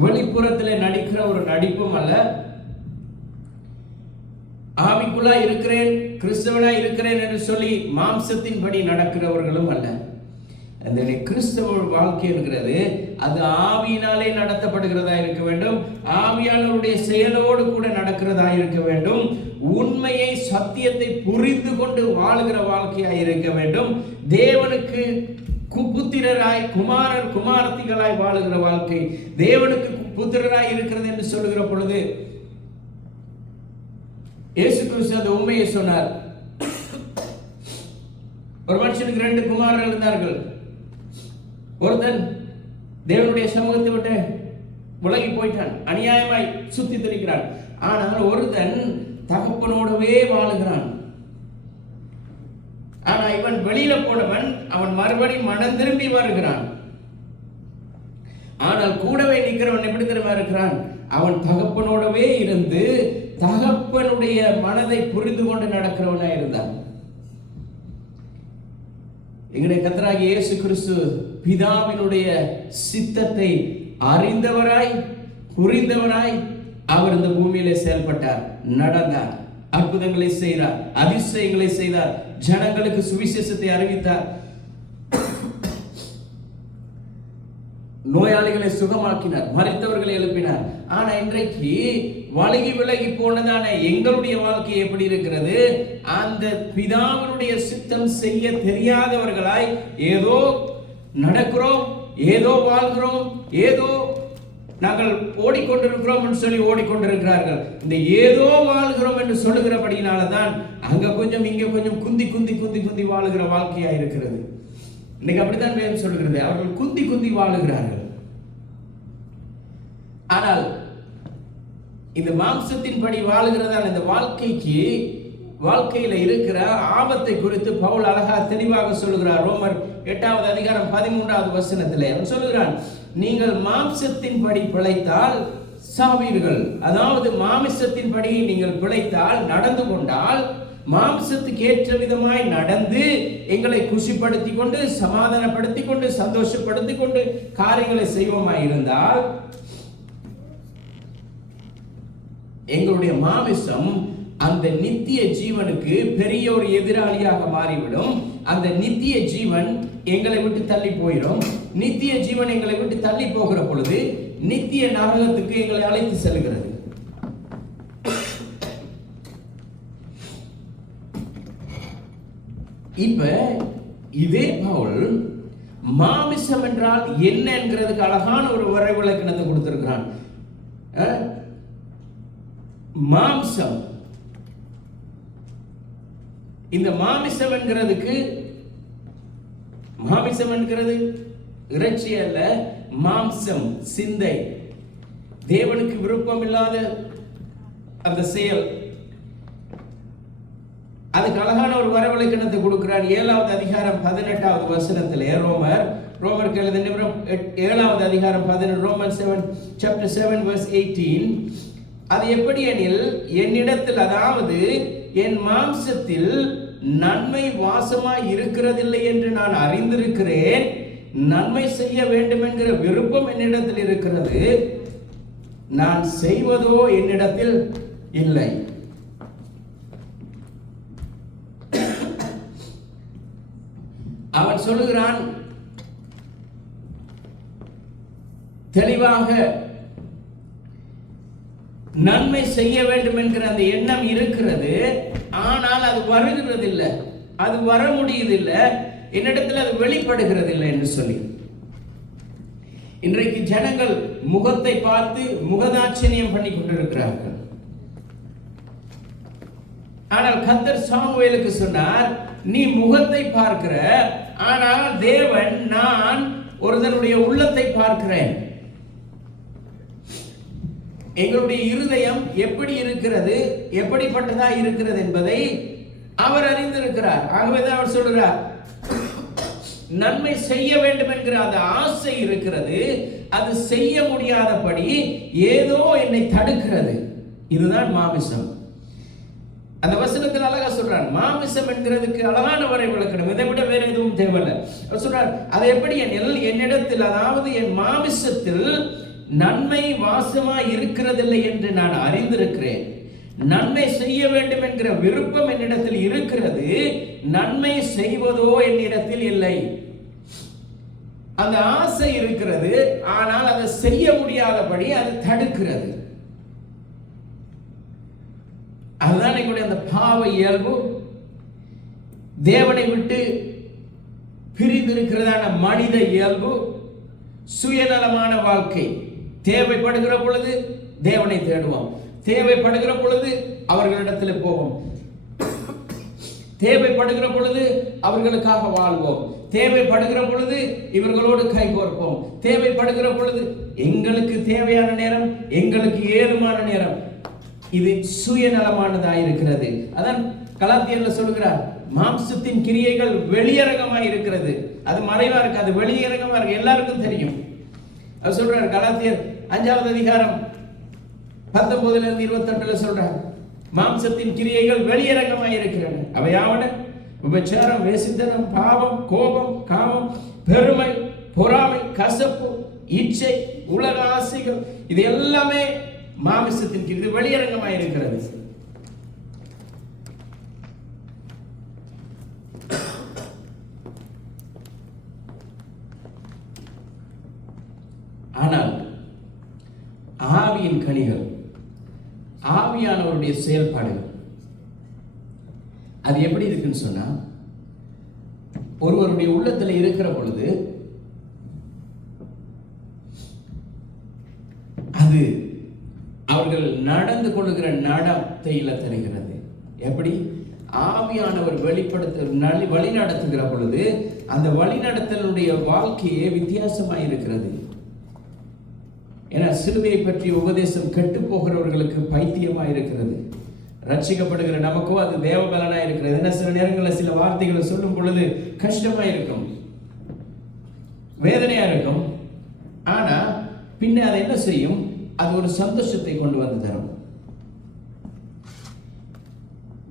வெளிப்புறத்தில் நடிக்கிற ஒரு நடிப்பும் அல்ல. ஆவிக்குள்ளா இருக்கிறேன், கிறிஸ்தவனா இருக்கிறேன் என்று சொல்லி மாம்சத்தின் படி நடக்கிறவர்களும் அல்ல. அந்த கிறிஸ்தவ வாழ்க்கை இருக்கிறது, அது ஆவியினாலே நடத்தப்படுகிறதா இருக்க வேண்டும், ஆவியானவருடைய செயலோடு கூட நடக்கிறதா இருக்க வேண்டும், உண்மையை சத்தியத்தை புரிந்து கொண்டு வாழுகிற வாழ்க்கையாய் இருக்க வேண்டும், தேவனுக்கு புத்திரராய் குமாரர் குமாரத்திகளாய் வாழுகிற வாழ்க்கை. தேவனுக்கு புத்திரராய் இருக்கிறது என்று சொல்லுகிற பொழுது இயேசு கிறிஸ்து அந்த உண்மையை சொன்னார். ஒரு மனுஷனுக்கு 2 குமாரர்கள் இருந்தார்கள். ஒருத்தன் தேவனுடைய சமூகத்தை விட்டு விலகி போயிட்டான், அநியாயமாய் சுத்தி திரிக்கிறான். ஆனால் ஒருத்தன் தகப்பனோடவே வாழுகிறான். ஆனா இவன் வெளியில போனவன், அவன் மறுபடியும் மனம் திரும்பி வருகிறான். ஆனால் கூடவே நிற்கிறவன் எப்படி தெரியுமா இருக்கிறான்? அவன் தகப்பனோடவே இருந்து தகப்பனுடைய மனதை புரிந்து கொண்டு நடக்கிறவனா இருந்தான். எங்களுடைய கர்த்தராகிய இயேசு கிறிஸ்து பிதாவினுடைய சித்தத்தை அறிந்தவராய் புரிந்தவராய் அவர் இந்த பூமியிலே செயல்பட்டார், நடந்தார், அற்புதங்களை செய்தார், அதிசயங்களை செய்தார், ஜனங்களுக்கு சுவிசேஷத்தை அறிவித்தார், நோயாளிகளை சுகமாக்கினார், மரித்தவர்களை எழுப்பினார். ஆனா இன்றைக்கு வழுகி விலகி போனதான எங்களுடைய வாழ்க்கை எப்படி இருக்கிறது? அந்த பிதாவினுடைய சித்தம் செய்ய தெரியாதவர்களாய் ஏதோ நடக்கிறோம், ஏதோ வாழ்கிறோம், ஏதோ நாங்கள் ஓடிக்கொண்டிருக்கிறோம் என்று சொல்லி ஓடிக்கொண்டிருக்கிறார்கள். இந்த ஏதோ வாழ்கிறோம் என்று சொல்லுகிறபடியினால்தான் அங்க கொஞ்சம் இங்க கொஞ்சம் குந்தி குந்தி குந்தி குந்தி வாழுகிற வாழ்க்கையா இருக்கிறது. இன்னைக்கு அப்படித்தான் வேதம் சொல்லுகிறது, அவர்கள் குந்தி குந்தி வாழுகிறார்கள். ஆனால் இந்த மாம்சத்தின் படி வாழுகிறதால் இந்த வாழ்க்கையில இருக்கிற ஆபத்தை குறித்து பவுல் அழகா தெளிவாக சொல்லுகிறார். ரோமர் 8வது அதிகாரம் 13வது வசனத்திலே அவன் சொல்லுகிறான், நீங்கள் மாம்சத்தின் படி பிழைத்தால் சாவீர்கள். அதாவது மாமிசத்தின் படி நீங்கள் பிழைத்தால், நடந்து கொண்டால், மாம்சத்துக்கு ஏற்ற விதமாய் நடந்து எங்களை குஷிப்படுத்தி கொண்டு சமாதானப்படுத்தி கொண்டு சந்தோஷப்படுத்தி கொண்டு காரியங்களை செய்வோமாய் இருந்தால், எங்களுடைய மாமிசம் அந்த நித்திய ஜீவனுக்கு பெரிய ஒரு எதிராளியாக மாறிவிடும். அந்த நித்திய ஜீவன் எங்களை விட்டு தள்ளி போயிடும். நித்திய ஜீவன் எங்களை விட்டு தள்ளி போகிற பொழுது நித்திய நரகத்துக்கு எங்களை அழைத்து செல்கிறது. இப்ப இதே பவுல் மாமிசம் என்றால் என்ன என்கிறதுக்கு அழகான ஒரு வரைவிலக்கணத்தை கொடுத்திருக்கிறான். மாம்சம், இந்த மாமிசம் என்கிறது இறைச்சி அல்ல, மாம்சம், சிந்தை, தேவனுக்கு விருப்பம் இல்லாத அந்த செயல். அதுக்கு அழகான ஒரு வரவிலக்கணத்தை கொடுக்கிறார். 7வது அதிகாரம் 18வது வசனத்திலே ரோமருக்கு எழுதின நிருபம் 7வது அதிகாரம் 18, Romans 7 chapter 7 verse 18. அது எப்படி எனில், என்னிடத்தில், அதாவது என் மாம்சத்தில் நன்மை வாசமாய் இருக்கிறதில்லை என்று நான் அறிந்திருக்கிறேன். நன்மை செய்ய வேண்டும் என்கிற விருப்பம் என்னிடத்தில் இருக்கிறது, நான் செய்வதோ என்னிடத்தில் இல்லை. அவன் சொல்லுகிறான் தெளிவாக, நன்மை செய்ய வேண்டும் என்கிற அந்த எண்ணம் இருக்கிறது, ஆனால் அது வருகிறது இல்லை, அது வர முடியதில்லை, என்னிடத்தில் அது வெளிப்படுகிறது இல்லை என்று சொல்லி. இன்றைக்கு ஜனங்கள் முகத்தை பார்த்து முகதாட்சணியம் பண்ணி கொண்டிருக்கிறார்கள். ஆனால் கர்த்தர் சாமுவேலுக்கு சொன்னார், நீ முகத்தை பார்க்கிற, ஆனால் தேவன், நான் ஒருவனுடைய உள்ளத்தை பார்க்கிறேன். எங்களுடைய இருதயம் எப்படி இருக்கிறது, எப்படிப்பட்டதா இருக்கிறது என்பதை அவர் அறிந்திருக்கிறார். ஆகவேதான் அவர் சொல்கிறார், நன்மை செய்ய வேண்டும் என்கிற அந்த ஆசை இருக்கிறது, அது செய்ய முடியாதபடி ஏதோ என்னை தடுக்கிறது. இதுதான் மாமிசம். அந்த வசனத்தில் அழகா சொல்றார், மாமிசம் என்கிறதுக்கு அழகான வரை விளக்கணும், இதை விட வேற எதுவும் தேவையில்லை. அவர் சொல்றார், அது எப்படி என்னிடத்தில், அதாவது என் மாமிசத்தில் நன்மை வாசமாய் இருக்கிறதில்லை என்று நான் அறிந்திருக்கிறேன். நன்மை செய்ய வேண்டும் என்கிற விருப்பம் என்னிடத்தில் இருக்கிறது, நன்மை செய்வதோ என்னிடத்தில் இல்லை. அந்த ஆசை இருக்கிறது, ஆனால் அதை செய்ய முடியாதபடி அது தடுக்கிறது. அதுதான் எங்களுடைய அந்த பாவ இயல்பு. தேவனை விட்டு பிரிந்திருக்கிறதான மனித இயல்பு, சுயநலமான வாழ்க்கை. தேவைப்படுகிற பொழுது தேவனை தேடுவோம், தேவைப்படுகிற பொழுது அவர்களிடத்தில் போவோம், தேவைப்படுகிற பொழுது அவர்களுக்காக வாழ்வோம், தேவைப்படுகிற பொழுது இவர்களோடு கைகோர்ப்போம், தேவைப்படுகிற பொழுது எங்களுக்கு தேவையான நேரம், எங்களுக்கு ஏதுமான நேரம். இது சுயநலமானதாக இருக்கிறது. அதான் கலாத்தியர்ல சொல்கிறார், மாம்சத்தின் கிரியைகள் வெளியரங்கமாய் இருக்கிறது, அது மறைவா இருக்கு, அது வெளியரங்கமா இருக்கு, எல்லாருக்கும் தெரியும். அவர் சொல்றார், கலாத்தியர் 5வது அதிகாரம் 19 28 சொல்றார், மாம்சத்தின் கிரியைகள் வெளியரங்கமாய் இருக்கிறது. அவையாவன விபச்சாரம், வேசித்தனம், பாவம், கோபம், காமம், பெருமை, பொறாமை, கசப்பு, இச்சை, உலக ஆசைகள், இது எல்லாமே மாமிசத்தின் இது வெளியரங்கமாய் இருக்கிறது. ஆனால் ஆவியின் கனிகள், ஆவியானவருடைய செயல்பாடுகள், அது எப்படி இருக்குன்னு சொன்னா, ஒருவருடைய உள்ளத்தில் இருக்கிற பொழுது அது அவர்கள் நடந்து கொள்ளுகிற நடத்தையில தெரிகிறது. எப்படி? ஆவியானவர் வழி நடத்துகிற பொழுது அந்த வழிநடத்தலுடைய வாழ்க்கையே வித்தியாசமாய் இருக்கிறது. ஏன்னா சிலுவையை பற்றிய உபதேசம் கெட்டு போகிறவர்களுக்கு பைத்தியமாய் இருக்கிறது. ரட்சிக்கப்படுகிற நமக்கோ அது தேவபலனா இருக்கிறது. ஏன்னா சில நேரங்களில் சில வார்த்தைகளை சொல்லும் பொழுது கஷ்டமா இருக்கும், வேதனையா இருக்கும். ஆனா பின்ன அதை என்ன செய்யும்? அது ஒரு சந்தோஷத்தை கொண்டு வந்து தரும்.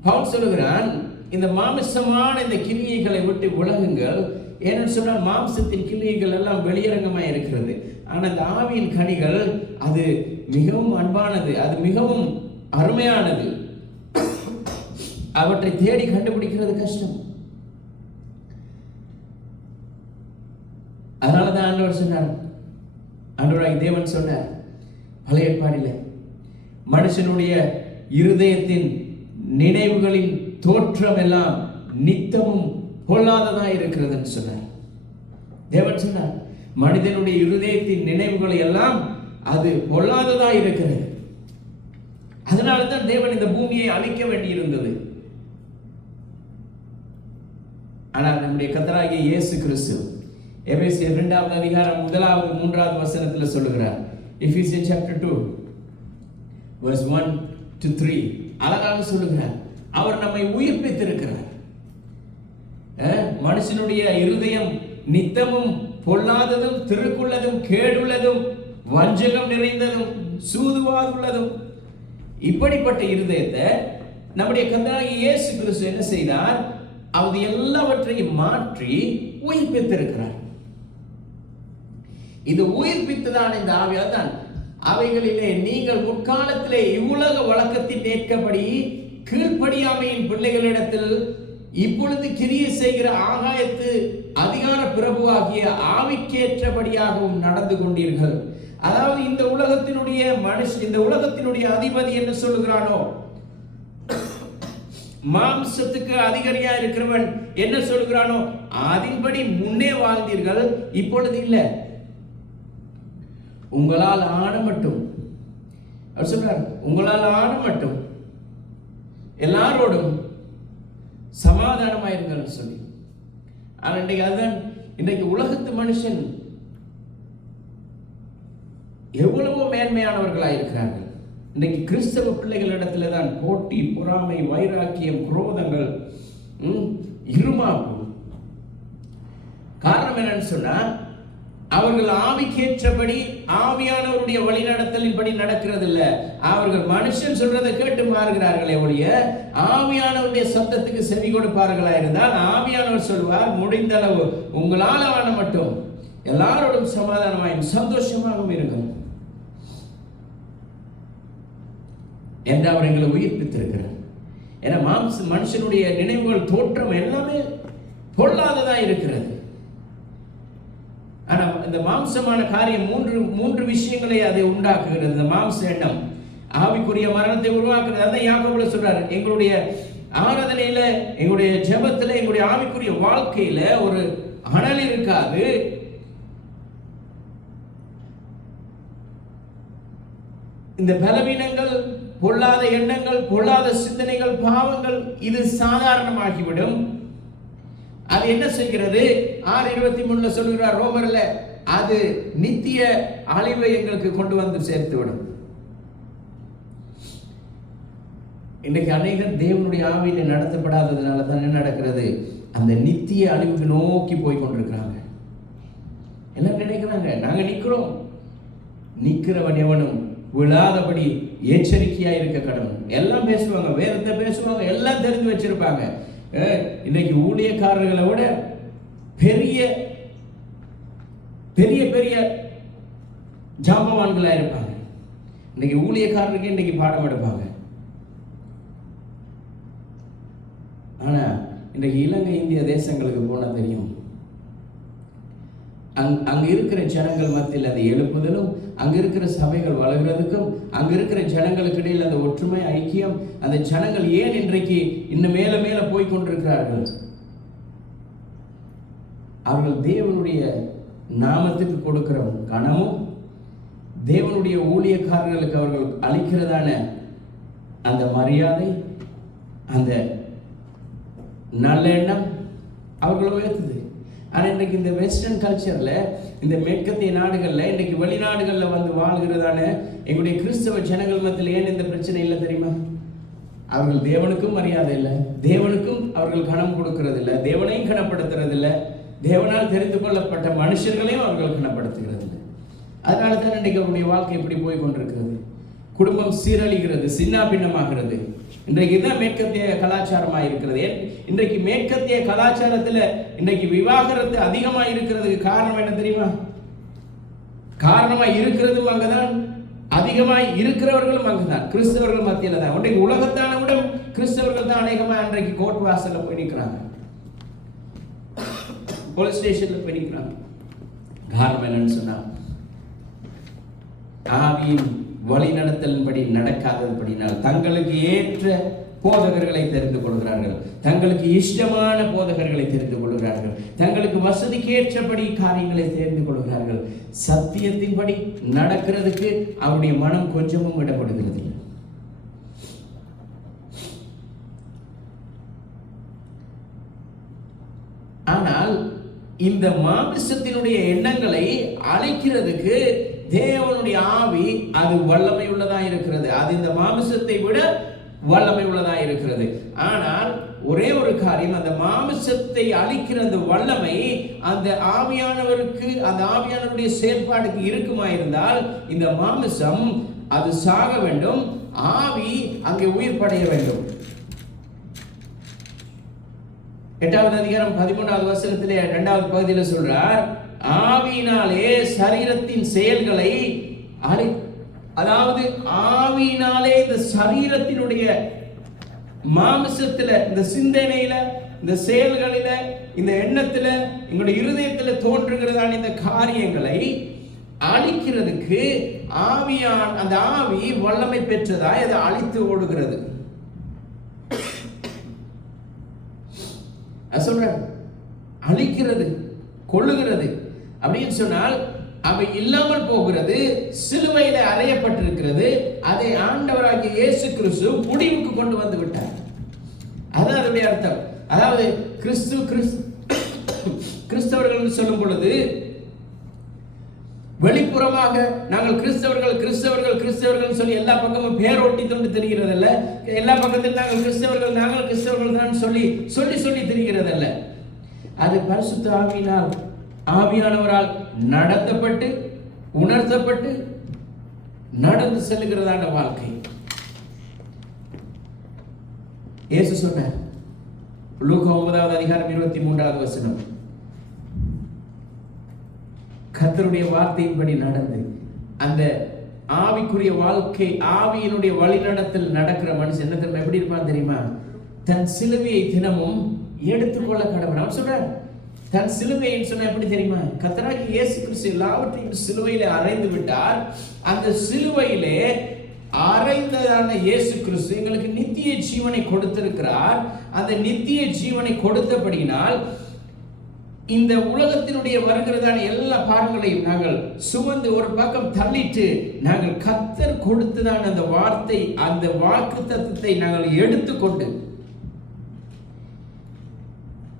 பவுல் சொல்லுகிறான், இந்த மாமிசமான இந்த கிரியைகளை விட்டு விலகுங்கள். ஏன்னு சொன்னால் மாம்சத்தின் கிரியைகள் எல்லாம் வெளியரங்கமாய் இருக்கிறது. ஆனால் இந்த ஆவியின் கனிகள் அது மிகவும் அன்பானது, அது மிகவும் அருமையானது. அவற்றை தேடி கண்டுபிடிக்கிறது கஷ்டம். அதனாலதான் ஆண்டவர் சொன்னார், ஆண்டவராகிய தேவன் சொன்னார் பழைய ஏற்பாடிலே, மனுஷனுடைய இருதயத்தின் நினைவுகளின் தோற்றம் எல்லாம் நித்தமும் பொல்லாததா இருக்கிறதுன்னு சொன்னார். தேவன் சொன்னார், மனிதனுடைய இருதயத்தின் நினைவுகளை எல்லாம் அது பொல்லாததா இருக்கிறது. அதனால்தான் தேவன் இந்த பூமியை அழிக்க வேண்டி இருந்தது. ஆனால் நம்முடைய கர்த்தராகிய இயேசு கிறிஸ்து எபேசியர் 2வது அதிகாரம் 1வது 3வது வசனத்தில் சொல்லுகிறார். எபேசியர் chapter 2 verse 1 to 3 அழகாக சொல்லுகிறார், அவர் நம்மை உயிர்ப்பித்திருக்கிறார். மனுஷனுடைய இருதயம் நித்தமும் பொல்லாததும் திருக்குள்ளதும் கேடுள்ளதும் வஞ்சகம் நிறைந்ததும் சூதுவாதுள்ளதும், இப்படிப்பட்ட இருதயத்தை நம்முடைய கர்த்தராகிய இயேசு கிறிஸ்து என்ன செய்தார்? அது எல்லாவற்றையும் மாற்றி உயிர்ப்பித்திருக்கிறார். இது உயிர்ப்பித்ததான் இந்த ஆவியால் தான் அவைகளிலே நீங்கள் முற்காலத்திலே இவ்வுலக வழக்கத்தின் ஏற்கபடி கீழ்ப்படியாமையின் பிள்ளைகளிடத்தில் இப்பொழுது கிரியை செய்கிற ஆகாயத்து அதிகார பிரபுவாகிய ஆவிக்கேற்றபடியாகவும் நடந்து கொண்டீர்கள். அதாவது இந்த உலகத்தினுடைய இந்த உலகத்தினுடைய அதிபதி என்ன சொல்லுகிறானோ, மாம்சத்துக்கு அதிகாரியா இருக்கிறவன் என்ன சொல்லுகிறானோ அதன்படி முன்னே வாழ்ந்தீர்கள். இப்பொழுது இல்ல, உங்களால் ஆன மட்டும், அவர் சொல்றார், உங்களால் ஆன மட்டும் எல்லாரோடும் சமாதானமாயிருங்கள் சொல்லி. ஆனால் இன்றைக்கு அதுதான், இன்றைக்கு உலகத்து மனுஷன் எவ்வளவோ மேன்மையானவர்களாக இருக்கிறார்கள். இன்றைக்கு கிறிஸ்தவ பிள்ளைகளிடத்துல தான் போட்டி, பொறாமை, வைராக்கியம், குரோதங்கள், இருமாப்பு. காரணம் என்னன்னு சொன்னா, அவர்கள் ஆவிக்கேற்றபடி ஆவியானவருடைய வழிநடத்தலின்படி நடக்கிறது இல்ல. அவர்கள் மனுஷன் சொல்றதை கேட்டு மாறுகிறார்களே ஒழிய ஆவியானவருடைய சத்தத்துக்கு செவி கொடுப்பார்களா இருந்தால் ஆவியானவர் சொல்வார், முடிந்த அளவு உங்களால் ஆன மட்டும் எல்லாரோடும் சமாதானமாயும் சந்தோஷமாகவும் இருக்கும் என்று அவர் எங்களை உயிர்ப்பித்திருக்கிறார். ஏன்னா மனுஷனுடைய நினைவுகள் தோற்றம் எல்லாமே பொல்லாததா இருக்கிறது. ஆனா இந்த மாம்சமான காரியம் மூன்று விஷயங்களை அதை உண்டாக்குகிறது. இந்த மாம்ச எண்ணம் ஆவிக்குரிய மரணத்தை உருவாக்குறது. அதான் யாக்கோபுல சொல்றாரு, எங்களுடைய ஆராதனையில, எங்களுடைய ஜெபத்துல, எங்களுடைய ஆவிக்குரிய வாழ்க்கையில ஒரு அனல் இருக்காது. இந்த பலவீனங்கள், பொல்லாத எண்ணங்கள், பொல்லாத சிந்தனைகள், பாவங்கள் இது சாதாரணமாகிவிடும். அது என்ன செய்கிறது? 6:23 சொல்கிறார் ரோமர்ல, அது நித்திய அழிவை எங்களுக்கு கொண்டு வந்து சேர்த்து விடும். இன்றைக்கு அநேகர் தேவனுடைய ஆவியில நடத்தப்படாததுனால தான் என்ன நடக்கிறது? அந்த நித்திய அழிவுக்கு நோக்கி போய் கொண்டிருக்கிறாங்க. எல்லாம் நினைக்கிறாங்க, நாங்க நிக்கிறோம். நிக்கிறவன் எவனும் விழாதபடி எச்சரிக்கையா இருக்க கடவுள். எல்லாம் பேசுவாங்க, வேதத்தை பேசுவாங்க, எல்லாம் தெரிந்து வச்சிருப்பாங்க. இன்னைக்கு ஊழியக்காரர்களை விட பெரிய பெரிய பெரிய ஜாம்பவான்களா இருப்பாங்க. இன்னைக்கு ஊழியக்காரருக்கு இன்னைக்கு பாடம் எடுப்பாங்க. ஆனா இன்றைக்கு இலங்கை இந்திய தேசங்களுக்கு போனா தெரியும், அங்க இருக்கிற ஜனங்கள் மத்தியில் அந்த எழுப்புதலும், அங்க இருக்கிற சபைகள் வளர்கிறதுக்கும், அங்க இருக்கிற ஜனங்களுக்கு இடையில் அந்த ஒற்றுமை, ஐக்கியம், அந்த ஜனங்கள் ஏன் இன்றைக்கு இன்னும் மேல மேல போய் கொண்டிருக்கிறார்கள்? அவர்கள் தேவனுடைய நாமத்துக்கு கொடுக்கிற கனமும், தேவனுடைய ஊழியக்காரர்களுக்கு அவர்கள் அளிக்கிறதான அந்த மரியாதை, அந்த நல்ல எண்ணம் அவர்களை உயர்த்துது. ஆனால் இன்றைக்கு இந்த வெஸ்டர்ன் கல்ச்சர்ல, இந்த மேற்கத்திய நாடுகளில், இன்றைக்கு வெளிநாடுகளில் வந்து வாழ்கிறதான எங்களுடைய கிறிஸ்தவ ஜனங்கள் மத்தியில் ஏன் இந்த பிரச்சனை இல்லை தெரியுமா? அவர்கள் தேவனுக்கும் மரியாதை இல்லை, தேவனுக்கும் அவர்கள் கனம் கொடுக்கிறது இல்லை, தேவனையும் கனப்படுத்துறது இல்லை, தேவனால் தெரிந்து கொள்ளப்பட்ட மனுஷர்களையும் அவர்கள் கனப்படுத்துகிறது இல்லை. அதனால தான் இன்றைக்கு அவருடைய வாழ்க்கை எப்படி போய் கொண்டிருக்கிறது. குடும்பம் சீரழிகிறது, சின்ன பின்னமாகிறது. இன்றைக்கு தான் மேற்கத்திய கலாச்சாரமாக இருக்கிறது. இன்றைக்கு மேற்கத்திய கலாச்சாரத்தில் இன்றைக்கு விவாகரத்து அதிகமாக இருக்கிறதுக்கு காரணம் என்ன தெரியுமா? காரணமாக இருக்கிறதும் அங்கதான், அதிகமாக இருக்கிறவர்களும் அங்குதான், கிறிஸ்தவர்கள் மத்தியில் தான். இன்றைக்கு உலகத்தான விட கிறிஸ்தவர்கள் தான் அநேகமாக அன்றைக்கு கோர்ட் வாசல்ல போய் நிற்கிறாங்க, போலீஸ் ஸ்டேஷன்ல போய் நிற்கிறாங்க. காரணம் என்னன்னு சொன்னா, ஆவியின் வழி நடத்தலின்படி நடக்காதபடினால் தங்களுக்கு ஏற்ற போதகர்களை தெரிந்து கொள்கிறார்கள், தங்களுக்கு இஷ்டமான போதகர்களை தெரிந்து கொள்கிறார்கள், தங்களுக்கு வசதிக்கு ஏற்றபடி காரியங்களை தெரிந்து கொள்கிறார்கள். சத்தியத்தின்படி நடக்கிறதுக்கு அவருடைய மனம் கொஞ்சமும் இடப்படுகிறது இல்லை. ஆனால் இந்த மாமிசத்தினுடைய எண்ணங்களை அழிக்கிறதுக்கு தேவனுடைய ஆவி அது வல்லமை உள்ளதா இருக்கிறது. அது இந்த மாமிசத்தை விட வல்லமை உள்ளதா இருக்கிறது. ஆனால் ஒரே ஒரு காரியம், அந்த மாமிசத்தை அழிக்கிற அந்த வல்லமை அந்த ஆவியானவருக்கு, அந்த ஆவியானவருடைய செயல்பாடுக்கு இருக்குமா இருந்தால் இந்த மாமிசம் அது சாக வேண்டும், ஆவி அங்கே உயிர் படைய வேண்டும். 8வது அதிகாரம் 13வது வசனத்திலே 2வது பகுதியில் சொல்றார், ஆவியினாலே சரீரத்தின் செயல்களை அதாவது ஆவியினாலே இந்த சரீரத்தினுடைய மாமிசத்துல, இந்த சிந்தனையில, இந்த செயல்களில, இந்த எண்ணத்துல, எங்களுடைய இருதயத்துல தோன்றுகிறதான இந்த காரியங்களை அழிக்கிறதுக்கு அந்த ஆவி வல்லமை பெற்றதாய் அதை அழித்து ஓடுகிறது. சொல்ற அழிக்கிறது, கொள்ளுகிறது அப்படின்னு சொன்னால் அவை இல்லாமல் போகிறது, சிலுவையில அறையப்பட்டிருக்கிறது. அதை ஆண்டவராகிய இயேசு கிறிஸ்து முடிவுக்கு கொண்டு வந்து விட்டார். அதான் அதனுடைய அர்த்தம். அதாவது கிறிஸ்தவர்கள் சொல்லும் பொழுது வெளிப்புறமாக நாங்கள் கிறிஸ்தவர்கள் கிறிஸ்தவர்கள் கிறிஸ்தவர்கள் சொல்லி எல்லா பக்கமும் பேரோட்டி கொண்டு தெரிகிறதல்ல, எல்லா பக்கத்தில் நாங்கள் கிறிஸ்தவர்கள் தான் சொல்லி சொல்லி சொல்லி தெரிகிறதல்ல. அது பரிசுத்த ஆவியினால், ஆவியானவரால் நடத்தப்பட்டு உணர்த்தப்பட்டு நடந்து செல்லுகிறதான வாழ்க்கை. இயேசு சொன்னார், லூக்கா 9வது அதிகாரம் 23வது வசனம், கர்த்தருடைய வார்த்தையின்படி நடந்து அந்த ஆவிக்குரிய வாழ்க்கை, ஆவியினுடைய வழிநடத்தல் நடக்கிற மனுஷன் என்ன எப்படி இருப்பான் தெரியுமா? தன் சிலுவையை தினமும் எடுத்துக்கொள்ள கடவுள். அவன் சொல்றார், தன் சிலுவையை சொன்ன எப்படி தெரியுமா? கர்த்தராகிய இயேசு கிறிஸ்து எல்லாவற்றையும் சிலுவையிலே அறைந்து விட்டார். அந்த சிலுவையிலே அறைந்ததான இயேசு கிறிஸ்து எங்களுக்கு நித்திய ஜீவனை கொடுத்திருக்கிறார். அந்த நித்திய ஜீவனை கொடுத்தபடியினால் இந்த உலகத்தினுடைய வருகிறதான எல்லா பாவங்களையும் நாங்கள் சுமந்து ஒரு பக்கம் தள்ளிட்டு நாங்கள் கர்த்தர் கொடுத்ததான அந்த வார்த்தை, அந்த வாக்கு தத்துவத்தை நாங்கள் எடுத்துக்கொண்டு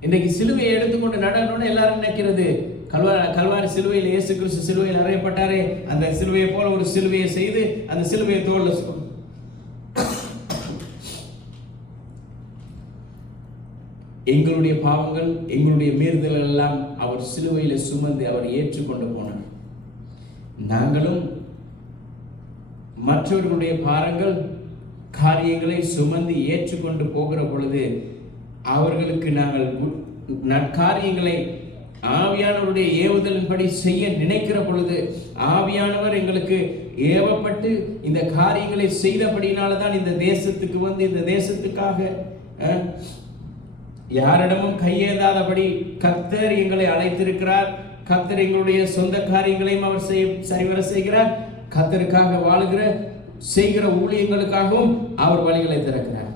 இன்றைக்கு சிலுவையை எடுத்துக்கொண்டு நடனம்னு எல்லாரும் நினைக்கிறது, கல்வாரி சிலுவையில் இயேசு கிறிஸ்து சிலுவையில் அறையப்பட்டாரே, அந்த சிலுவையை போல ஒரு சிலுவையை செய்து அந்த சிலுவையை தோல்ல எங்களுடைய பாவங்கள், எங்களுடைய மீறுதல்கள் எல்லாம் அவர் சிலுவையில் சுமந்து அவர் ஏற்றுக்கொண்டு போனார். நாங்களும் மற்றவர்களுடைய பாரங்கள், காரியங்களை சுமந்து ஏற்றுக்கொண்டு போகிற பொழுது அவர்களுக்கு நாங்கள் நற்காரியங்களை ஆவியானவருடைய ஏவுதலின்படி செய்ய நினைக்கிற பொழுது ஆவியானவர் எங்களுக்கு ஏவப்பட்டு இந்த காரியங்களை செய்தபடினால்தான் இந்த தேசத்துக்கு வந்து இந்த தேசத்துக்காக யாரிடமும் கையேந்தாதபடி கர்த்தர் எங்களை அழைத்திருக்கிறார். கர்த்தர் எங்களுடைய சொந்த காரியங்களையும் அவர் சரிவர செய்கிறார். கர்த்தருக்காக வாழுகிற செய்கிற ஊழியங்களுக்காகவும் அவர் வழிகளை திறக்கிறார்.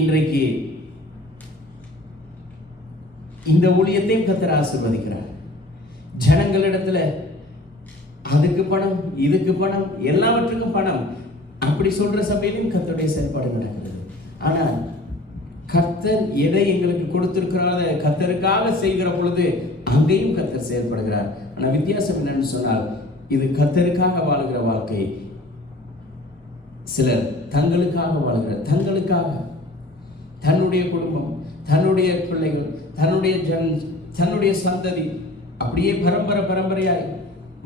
இன்றைக்கு இந்த ஊழியத்தையும் கர்த்தர் ஆசீர்வதிக்கிறார். ஜனங்களிடத்துல அதுக்கு பணம், இதுக்கு பணம், எல்லாவற்றுக்கும் பணம் அப்படி சொல்ற சபையிலும் கர்த்தருடைய செயல்பாடு நடக்கிறது. ஆனால் கர்த்தர் எதை எங்களுக்கு கொடுத்திருக்கிறார், கர்த்தருக்காக செய்கிற பொழுது அங்கேயும் கர்த்தர் செயல்படுகிறார். ஆனால் வித்தியாசம் என்னன்னு சொன்னால், இது கர்த்தருக்காக வாழ்கிற வாழ்க்கை. சிலர் தங்களுக்காக வாழ்கிற, தங்களுக்காக, தன்னுடைய குடும்பம், தன்னுடைய பிள்ளைகள், தன்னுடைய சந்ததி அப்படியே பரம்பரையாய்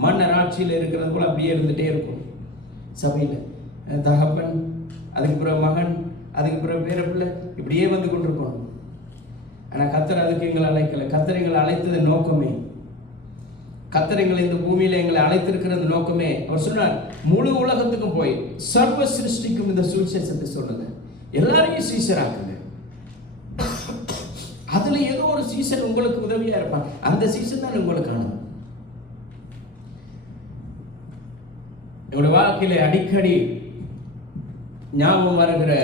மன்னர் ஆட்சியில் இருக்கிறது போல அப்படியே இருந்துட்டே இருக்கும். சபையில் தகப்பன், அதுக்கு பிறகு மகன், அதுக்கு பிறகு பேர பிள்ளை, இப்படியே வந்து கொண்டிருக்கோம். ஆனால் கர்த்தர் அதுக்கு எங்களை அழைக்கல. கர்த்தர் எங்களை அழைத்தது நோக்கமே கர்த்தர் எங்களை இந்த பூமியில எங்களை அழைத்திருக்கிறது நோக்கமே, அவர் சொன்னார், முழு உலகத்துக்கும் போய் சர்வ சிருஷ்டிக்கும் இந்த சுவிசேஷத்தை சொல்லுங்க, எல்லாரையும் சீஷராக்குங்க. அதுல ஏதோ ஒரு சீசன் உங்களுக்கு உதவியா இருப்பாங்க, அந்த சீசன் தான் உங்களுக்கானது. என்னுடைய வாழ்க்கையில அடிக்கடி ஞாபகம் வருகிற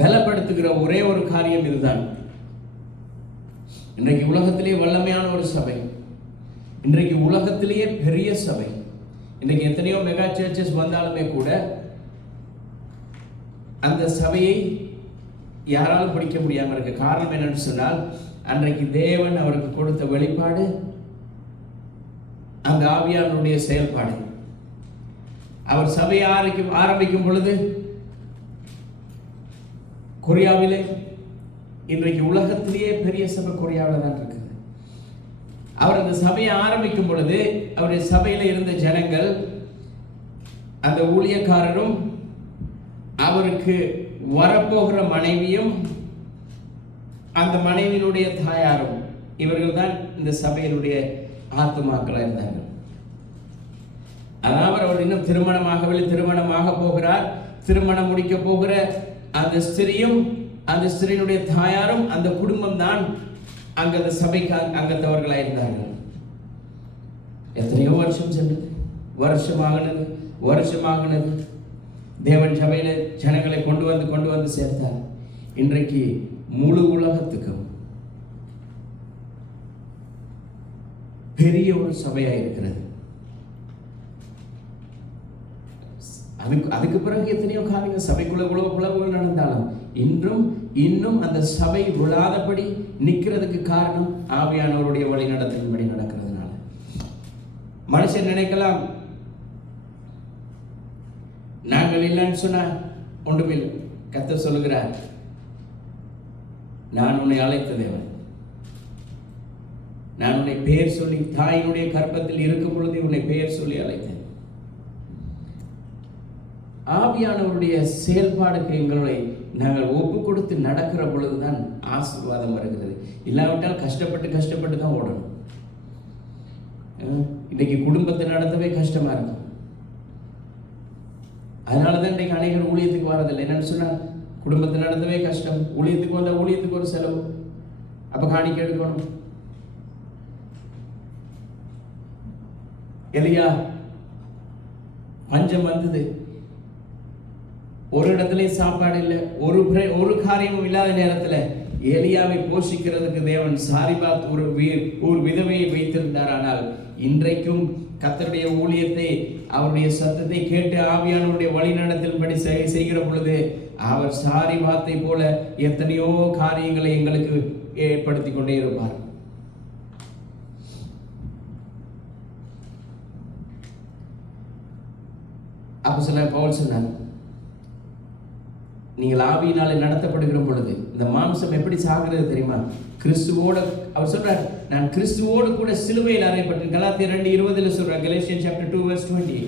பலப்படுத்துகிற ஒரே ஒரு காரியம் இதுதான். இன்றைக்கு உலகத்திலே வல்லமையான ஒரு சபை, இன்றைக்கு உலகத்திலேயே பெரிய சபை, இன்றைக்கு எத்தனையோ மெகா சர்ச்சஸ் வந்தாலுமே கூட அந்த சபையை யாராலும் பிடிக்க முடியாமல் இருக்க காரணம் என்னன்னு சொன்னால், அன்றைக்கு தேவன் அவருக்கு கொடுத்த வெளிப்பாடு, அந்த ஆவியானுடைய செயல்பாடு. அவர் சபையை ஆரம்பிக்கும் பொழுது கொரியாவிலே, இன்றைக்கு உலகத்திலேயே பெரிய சபை கொரியாவில் தான் இருக்குது. அவர் அந்த சபையை ஆரம்பிக்கும் பொழுது அவருடைய சபையில இருந்த ஜனங்கள், அந்த ஊழியக்காரரும் அவருக்கு வரப்போகிற மனைவியும் அந்த மனைவியினுடைய தாயாரும், இவர்கள் தான் இந்த சபையினுடைய ஆத்துமாக்களாக இருந்தார்கள். அதாவது அவர் இன்னும் திருமணமாகவில்லை, திருமணமாக போகிறார். திருமணம் முடிக்க போகிற அந்த ஸ்திரியும் அந்த ஸ்திரியினுடைய தாயாரும் அந்த குடும்பம் தான் அங்க அந்த சபைக்கு அங்கத்தவர்களாக இருந்தார்கள். எத்தனையோ வருஷம் சென்றது, வருஷமாகினது. தேவன் சபையில ஜனங்களை கொண்டு வந்து சேர்த்தார். இன்றைக்கு முழு உலகத்துக்கும் பெரிய ஒரு சபையா இருக்கிறது. அதுக்கு பிறகு எத்தனையோ காரியங்கள் சபைக்குள்ள உழவுகள் நடந்தாலும் இன்னும் அந்த சபை விழாதபடி நிற்கிறதுக்கு காரணம் ஆவியானவருடைய வழி நடத்தின்படி நடக்கிறதுனால. மனுஷன் நினைக்கலாம், நாங்கள் இல்லைன்னு சொன்னா ஒன்றுமில்லை. கர்த்தர் சொல்லுகிறார், நான் உன்னை அழைத்த தேவன், நான் உன்னை பெயர் சொல்லி தாயினுடைய கர்ப்பத்தில் இருக்கும் பொழுது உன்னை பெயர் சொல்லி அழைத்தேன். ஆவியானவருடைய செயல்பாடுக்கு எங்களை நாங்கள் ஒப்பு கொடுத்து நடக்கிற பொழுதுதான் ஆசீர்வாதம் வருகிறது. இல்லாவிட்டால் கஷ்டப்பட்டு தான் ஓடணும். இன்னைக்கு குடும்பத்தை நடத்தவே கஷ்டமா இருக்கும். அதனாலதான் இன்றைக்கு அநேகர் ஊழியத்துக்கு வரதில்லை. என்னன்னு சொன்னா, குடும்பத்தை நடத்தவே கஷ்டம், ஊழியத்துக்கு வந்தா ஊழியத்துக்கு ஒரு செலவு, அப்ப காணிக்கை எடுக்கணும். எலியா பஞ்சம் வந்தது, ஒரு இடத்துலயும் சாப்பாடு இல்லை, ஒரு காரியமும் இல்லாத நேரத்துல எலியாவை போஷிக்கிறதுக்கு தேவன் சாரிபாத் ஒரு விதவையை வைத்திருந்தார். ஆனால் இன்றைக்கும் கர்த்தருடைய ஊழியத்தை, அவருடைய சத்தத்தை கேட்டு ஆவியானவருடைய வழிநடத்தலின்படி செய்கிற பொழுது அவர் சாரிபாத்தை போல எத்தனையோ காரியங்களை எங்களுக்கு ஏற்படுத்தி கொண்டே இருப்பார். அப்போஸ்தலனாகிய பவுல் சொன்னார், நீங்கள் ஆவியினாலே நடத்தப்படுகிற பொழுது இந்த மாம்சம் எப்படி சாகிறது தெரியுமா? கிறிஸ்துவோட, அவர் சொல்றார், நான் கிறிஸ்துவோடு கூட சிலுவையில் அறையப்பட்டேன். கலாத்தியர் 2:20 சொல்றார், கலேஷியன்ஸ் chapter 2 verse 20,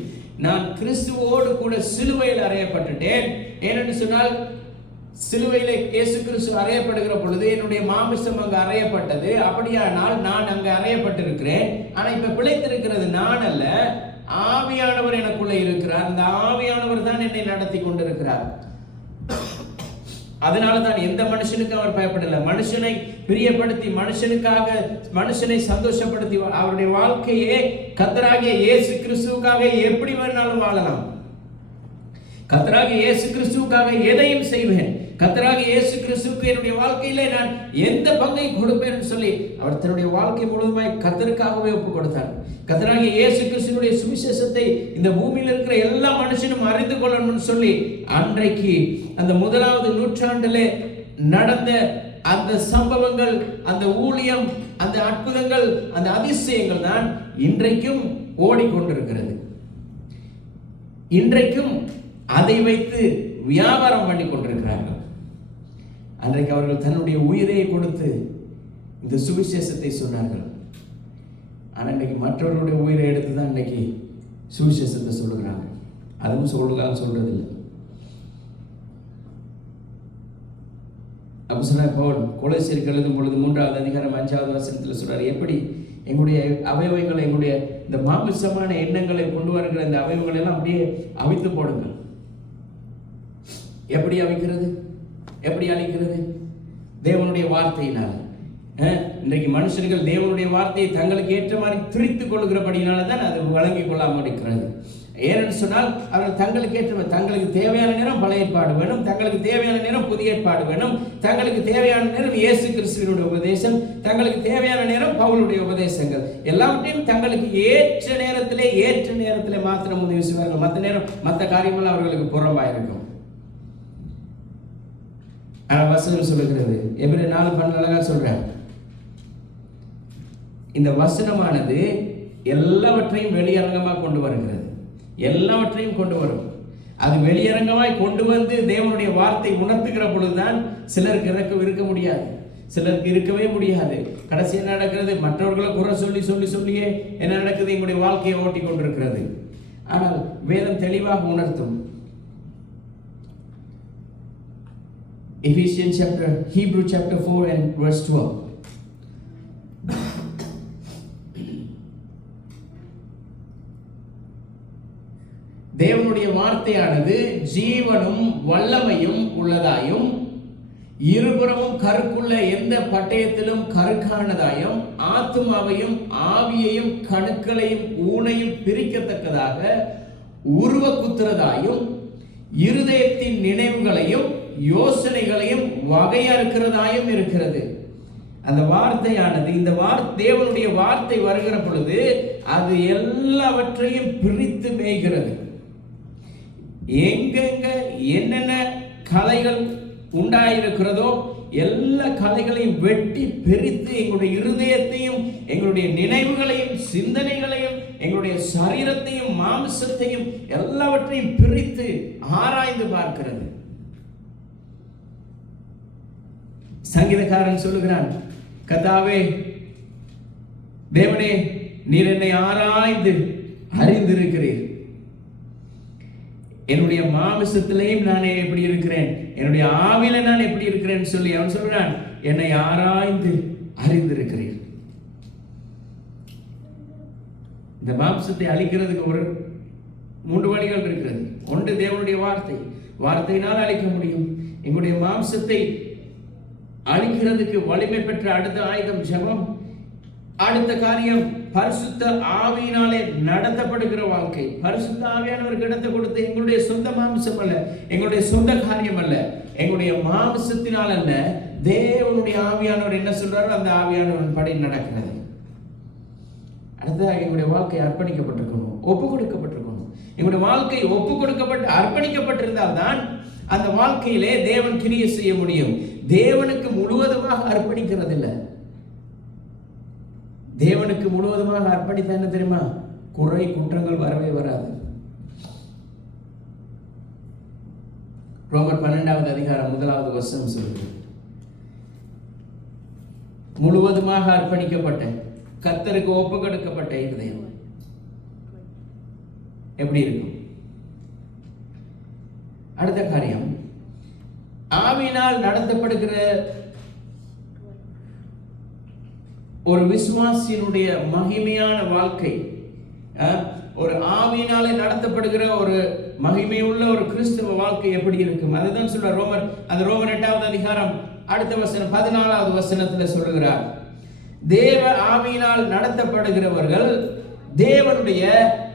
நான் கிறிஸ்துவோடு கூட சிலுவையில் அறையப்பட்டுட்டேன். ஏனென்று சொன்னால், சிலுவையிலே இயேசு கிறிஸ்து அறையப்படுகிற பொழுது என்னுடைய மாமிசம் அங்கு அறையப்பட்டது. அப்படியானால் நான் அங்கு அறையப்பட்டிருக்கிறேன். ஆனா இப்ப பிழைத்திருக்கிறது நான் அல்ல, ஆவியானவர் எனக்குள்ள இருக்கிறார். அந்த ஆவியானவர் தான் என்னை நடத்தி கொண்டிருக்கிறார். அதனாலதான் எந்த மனுஷனுக்கு அவர் பயப்படல. மனுஷனை பிரியப்படுத்தி, மனுஷனை சந்தோஷப்படுத்தி அவருடைய வாழ்க்கையே கர்த்தராகிய இயேசு கிறிஸ்துவுக்காக எப்படி வேணாலும் வாழலாம். கர்த்தராகிய இயேசு கிறிஸ்துவுக்காக எதையும் செய்வேன், கர்த்தராகிய இயேசு கிறிஸ்துவுக்கு என்னுடைய வாழ்க்கையிலே நான் எந்த பங்கை கொடுப்பேன் சொல்லி அவர் தன்னுடைய வாழ்க்கை முழுவதுமாய் கர்த்தருக்காகவே ஒப்பு கொடுத்தார். கர்த்தராகிய இயேசு கிறிஸ்துவினுடைய சுவிசேஷத்தை இந்த பூமியில் இருக்கிற எல்லா மனுஷனும் அறிந்து கொள்ளணும்னு சொல்லி அன்றைக்கு அந்த 1வது நூற்றாண்டிலே நடந்த அந்த சம்பவங்கள், அந்த ஊழியம், அந்த அற்புதங்கள், அந்த அதிசயங்கள் தான் இன்றைக்கும் ஓடிக்கொண்டிருக்கிறது. இன்றைக்கும் அதை வைத்து வியாபாரம் பண்ணி கொண்டிருக்கிறார்கள். அன்றைக்கு அவர்கள் தன்னுடைய உயிரை கொடுத்து இந்த சுவிசேஷத்தை சொன்னார்கள். ஆனால் இன்றைக்கு மற்றவர்களுடைய உயிரை எடுத்து தான் இன்றைக்கு சுவிசேஷத்தை சொல்லுகிறாங்க. அதுவும் சொல்றதில்லை. அப்போஸ்தலனாகிய பவுல் கொலோசியருக்கு எழுதும் பொழுது 3வது அதிகாரம் 5வது வசனத்தில் சொல்றார், எப்படி எங்களுடைய அவயவங்களை, எங்களுடைய இந்த மாமிசமான எண்ணங்களை கொண்டு வருகிற இந்த அவயவங்களை எல்லாம் அப்படியே அவித்து போடுங்கள். எப்படி அவிக்கிறது? எப்படி அழிக்கிறது? தேவனுடைய வார்த்தையினால். இன்றைக்கு மனுஷர்கள் தேவனுடைய வார்த்தையை தங்களுக்கு ஏற்ற மாதிரி பிரித்துக் கொள்கிறபடினால தான் அது வழங்கிக் கொள்ளாமல் இருக்கிறது. ஏனென்று சொன்னால் அவர்கள் தங்களுக்கு ஏற்ற, தங்களுக்கு தேவையான நேரம் பழைய ஏற்பாடு வேணும், தங்களுக்கு தேவையான நேரம் புதிய ஏற்பாடு வேணும், தங்களுக்கு தேவையான நேரம் இயேசு கிறிஸ்துவினுடைய உபதேசம், தங்களுக்கு தேவையான நேரம் பவுலுடைய உபதேசங்கள், எல்லாவற்றையும் தங்களுக்கு ஏற்ற நேரத்திலே மாத்திரம் உதவி செய்வார்கள். மற்ற நேரம் மற்ற காரியங்கள் அவர்களுக்கு புறம்பாக இருக்கும். வசனம் சொல்லுகிறது, எபிரேயர் 4:12 அழகா சொல்றார், இந்த வசனமானது எல்லாவற்றையும் வெளியரங்கமாக கொண்டு வருகிறது. எல்லாவற்றையும் கொண்டு வரும். அது வெளியரங்கமாய் கொண்டு வந்து தேவனுடைய வார்த்தை உணர்த்துகிற பொழுதுதான் சிலருக்கு இருக்க முடியாது, சிலருக்கு இருக்கவே முடியாது. கடைசி என்ன நடக்கிறது? மற்றவர்களை குறை சொல்லியே என்ன நடக்குது? எங்களுடைய வாழ்க்கையை ஓட்டி கொண்டிருக்கிறது. ஆனால் வேதம் தெளிவாக உணர்த்தும். Hebrew chapter 4 and verse 12. தேவனுடைய வார்த்தையானது ஜீவனும் வல்லமையும் உள்ளதாயும் இருபுறமும் கருக்குள்ள எந்த பட்டயத்திலும் கருக்கானதாயும் ஆத்துமாவையும் ஆவியையும் கணுக்களையும் ஊனையும் பிரிக்கத்தக்கதாக உருவ குத்துறதாயும் இருதயத்தின் நினைவுகளையும் யோசனைகளையும் வகையறுக்கிறதாயும் இருக்கிறது. அந்த வார்த்தையானது, இந்த தேவனுடைய வார்த்தை வருகிற பொழுது அது எல்லாவற்றையும் பிரித்து மேய்கிறது. எங்கெங்க என்னென்ன கலைகள் உண்டாயிருக்கிறதோ எல்லா கலைகளையும் வெட்டி பிரித்து எங்களுடைய இருதயத்தையும் எங்களுடைய நினைவுகளையும் சிந்தனைகளையும் எங்களுடைய சரீரத்தையும் மாம்சத்தையும் எல்லாவற்றையும் பிரித்து ஆராய்ந்து பார்க்கிறது. சங்கீதக்காரன் சொல்லுகிறான், கர்த்தாவே தேவனே, நீர் என்னை ஆராய்ந்து அறிந்திருக்கிறீர், என்னுடைய மாமிசத்திலேயும் நான் எப்படி இருக்கிறேன், என்னுடைய ஆவில நான் எப்படி இருக்கிறேன் சொல்லி அவன் சொல்றான், என்னை ஆராய்ந்து அறிந்திருக்கிறீர். இந்த மாம்சத்தை அழிக்கிறதுக்கு ஒரு 3 வழிகள் இருக்கிறது. ஒன்று தேவனுடைய வார்த்தை, வார்த்தையினால் அழிக்க முடியும். எங்களுடைய மாம்சத்தை அழிக்கிறதுக்கு வலிமை பெற்ற அடுத்த ஆயுதம் ஜெபம். அடுத்த காரியம் பரிசுத்த ஆவியினாலே நடத்தப்படுகிற வாழ்க்கை. பரிசுத்த ஆவியானவருக்கு இடத்தை கொடுத்து எங்களுடைய சொந்த மாம்சம் அல்ல, எங்களுடைய சொந்த காரியம் அல்ல, எங்களுடைய மாம்சத்தினால் அல்ல, தேவனுடைய ஆவியானவர் என்ன சொல்றாரோ அந்த ஆவியானவரின் படி நடக்கிறது. அடுத்ததாக எங்களுடைய வாழ்க்கை அர்ப்பணிக்கப்பட்டிருக்கணும், ஒப்பு கொடுக்கப்பட்டிருக்கணும். எங்களுடைய வாழ்க்கை ஒப்பு கொடுக்கப்பட்டு அர்ப்பணிக்கப்பட்டிருந்தால் தான் அந்த வாழ்க்கையிலே தேவன் கிரியை செய்ய முடியும். தேவனுக்கு முழுவதுமாக அர்ப்பணிக்கிறது இல்லை. தேவனுக்கு முழுவதுமாக அர்ப்பணித்த என்ன தெரியுமா? குறை குற்றங்கள் வரவே வராது. ரோமர் 12வது அதிகாரம் 1வது வசனம் சொல்லுது, முழுவதுமாக அர்ப்பணிக்கப்பட்ட கர்த்தருக்கு ஒப்பு கொடுக்கப்பட்ட இருதயம் எப்படி இருக்கும்? அடுத்த காரியம், ஆவியினால் நடத்தப்படுகிற ஒரு விசுவாசியினுடைய மகிமையான வாழ்க்கை, ஒரு ஆவியினாலே நடத்தப்படுகிற ஒரு மகிமையுள்ள ஒரு கிறிஸ்தவ வாழ்க்கை எப்படி இருக்கும்? அதுதான் சொல்ற ரோமர், அந்த ரோமர் 8வது அதிகாரம் அடுத்த வசனம் 14வது வசனத்துல சொல்லுகிறார், தேவ ஆவியினால் நடத்தப்படுகிறவர்கள் தேவனுடைய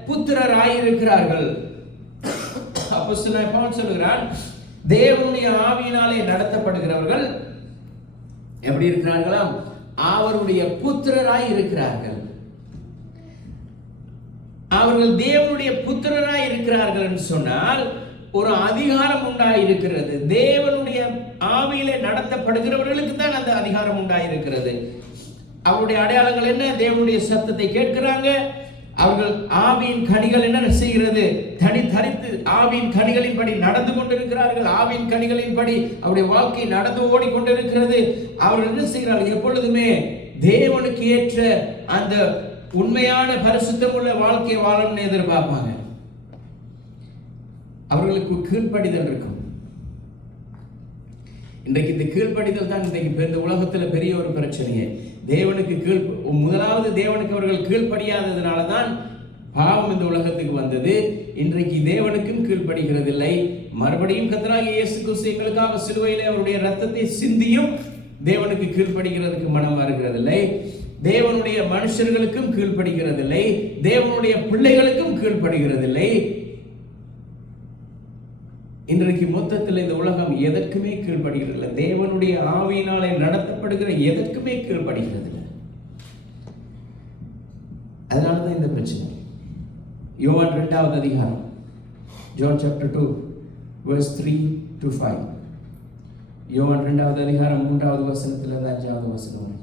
புத்திரராயிருக்கிறார்கள். அப்போஸ்தலனாகிய பவுல் சொல்லுகிறார், தேவனுடைய ஆவியினாலே நடத்தப்படுகிறவர்கள் எப்படி இருக்கிறார்களாம்? அவருடைய புத்திரராய் இருக்கிறார்கள். அவர்கள் தேவனுடைய புத்திரராய் இருக்கிறார்கள் என்று சொன்னால் ஒரு அதிகாரம் உண்டாயிருக்கிறது. தேவனுடைய ஆவியிலே நடத்தப்படுகிறவர்களுக்கு தான் அந்த அதிகாரம் உண்டாயிருக்கிறது. அவருடைய அடையாளங்கள் என்ன? தேவனுடைய சத்தத்தை கேட்கிறாங்க. அவர்கள் ஆவியின் கனிகள் என்ன செய்கிறது? தரித்து ஆவியின் கனிகளின்படி நடந்து கொண்டிருக்கிறார்கள். ஆவியின் கனிகளின்படி அவருடைய வாழ்க்கை நடந்து ஓடிக்கொண்டிருக்கிறது. அவர்கள் என்ன செய்கிறார்கள்? எப்பொழுதுமே தேவனுக்கு ஏற்ற அந்த உண்மையான பரிசுத்தமுள்ள வாழ்க்கையை வாழணும்னு எதிர்பார்ப்பாங்க. அவர்களுக்கு கீழ்ப்படிதல் இருக்கும். இன்றைக்கு இந்த கீழ்ப்படிதல் தான் இன்றைக்கு இந்த உலகத்துல பெரிய ஒரு பிரச்சனையே. தேவனுக்கு முதலாவது தேவனுக்கு அவர்கள் கீழ்ப்படியாததுனால தான் பாவம் இந்த உலகத்துக்கு வந்தது. இன்றைக்கு தேவனுக்கும் கீழ்ப்படுகிறதில்லை. மறுபடியும் கர்த்தராகிய இயேசு கிறிஸ்து எங்களுக்காக சிலுவையிலே அவருடைய ரத்தத்தை சிந்தியும் தேவனுக்கு கீழ்ப்படுகிறதுக்கு மனம் வருகிறதில்லை. தேவனுடைய மனுஷர்களுக்கும் கீழ்ப்படுகிறதில்லை. தேவனுடைய பிள்ளைகளுக்கும் கீழ்ப்படுகிறதில்லை. இன்றைக்கு மொத்தத்தில் இந்த உலகம் எதற்குமே கீழ்ப்படுகிறதில்லை. தேவனுடைய ஆவியினாலே நடத்தப்படுகிற எதற்குமே கீழ்ப்படுகிறதில்லை. அதனாலதான் இந்த பிரச்சனை. யோவான் 2வது அதிகாரம், John chapter 2 verse 3 to 5. யோவான் 2வது அதிகாரம் 3வது வசனத்திலிருந்து 5வது வசனம் வரை.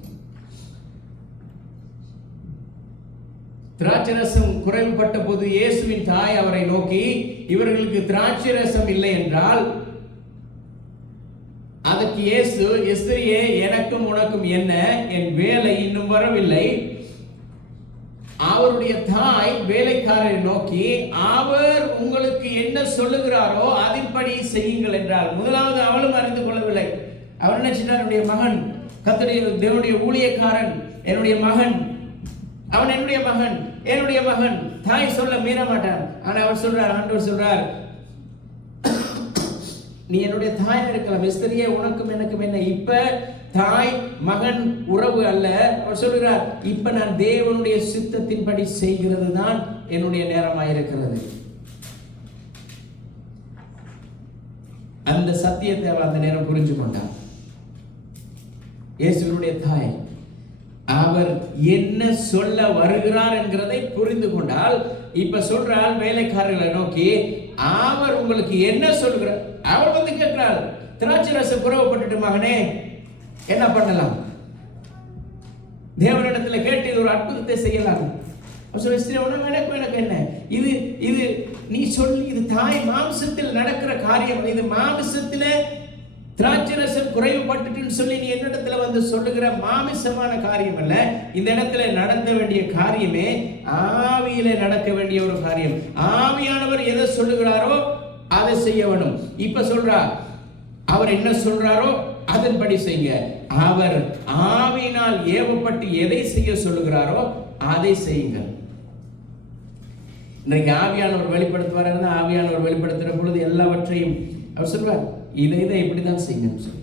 திராட்சரசம் குறைவுபட்ட போது இயேசுவின் தாய் அவரை நோக்கி, இவர்களுக்கு திராட்சரசம் இல்லை என்றால், அதற்கு இயேசு, எஸ்தரியே, எனக்கும் உனக்கும் என்ன? என் வேலை இன்னும் வரவில்லை. அவருடைய தாய் வேலைக்காரரை நோக்கி, அவர் உங்களுக்கு என்ன சொல்லுகிறாரோ அதின்படி செய்யுங்கள் என்றார். முதலாவது அவளும் அறிந்து கொள்ளவில்லை. அவர் நினைச்சிட்டார், என்னுடைய மகன் கர்த்தருடைய தேவனுடைய ஊழியக்காரன், என்னுடைய மகன், அவன் என்னுடைய மகன், என்னுடைய மகன். தாய் சொல்ல மீற மாட்டார். ஆனா அவர் சொல்றார், ஆண்டவர் சொல்றார், நீ என்னுடைய தாயா இருக்கலாம், எஸ்தரியே, உனக்கும் எனக்கும் என்ன? இப்ப தாய் மகன் உறவு அல்ல. அவர் சொல்கிறார், இப்ப நான் தேவனுடைய சித்தத்தின்படி செய்கிறது தான் என்னுடைய நேரமாயிருக்கிறது. அந்த சத்தியத்தை அவர் அந்த நேரம் புரிஞ்சு கொண்டார். இயேசுவினுடைய தாய் அவர் என்ன சொல்ல வருகிறார் என்கிறதை புரிந்து கொண்டால், இப்ப சொல்றால் வேலைக்காரர்களை நோக்கி, அவர் உங்களுக்கு என்ன சொல்கிறார்? அவர் வந்து கேட்கிறார், திராட்சை ரசம் குறைவுபட்டு மகனே என்ன பண்ணலாம்? தேவனிடத்துல கேட்டு இது ஒரு அற்புதத்தை செய்யலாம். எனக்கு என்ன இது? இது நீ சொல்லி, இது தாய் மாம்சத்தில் நடக்கிற காரியம். இது மாம்சத்தில திராட்சரசம் குறைவுபட்டுன்னு சொல்லி நீ என்னிடத்துல வந்து சொல்லுகிற மாமிசமான காரியம் அல்ல. இந்த இடத்துல நடத்த வேண்டிய காரியமே ஆவியில நடக்க வேண்டிய ஒரு காரியம். ஆவியானவர் எதை சொல்லுகிறாரோ அதை செய்ய வேணும். இப்ப சொல்றா, அவர் என்ன சொல்றாரோ அதன்படி செய்யுங்க. அவர் ஆவியினால் ஏவப்பட்டு எதை செய்ய சொல்லுகிறாரோ அதை செய்யுங்க. இன்றைக்கு ஆவியானவர் வெளிப்படுத்துவார். ஆவியானவர் வெளிப்படுத்துகிற பொழுது எல்லாவற்றையும் அவர் சொல்வார், இதை இப்படிதான் செய்யணும் சொல்லி.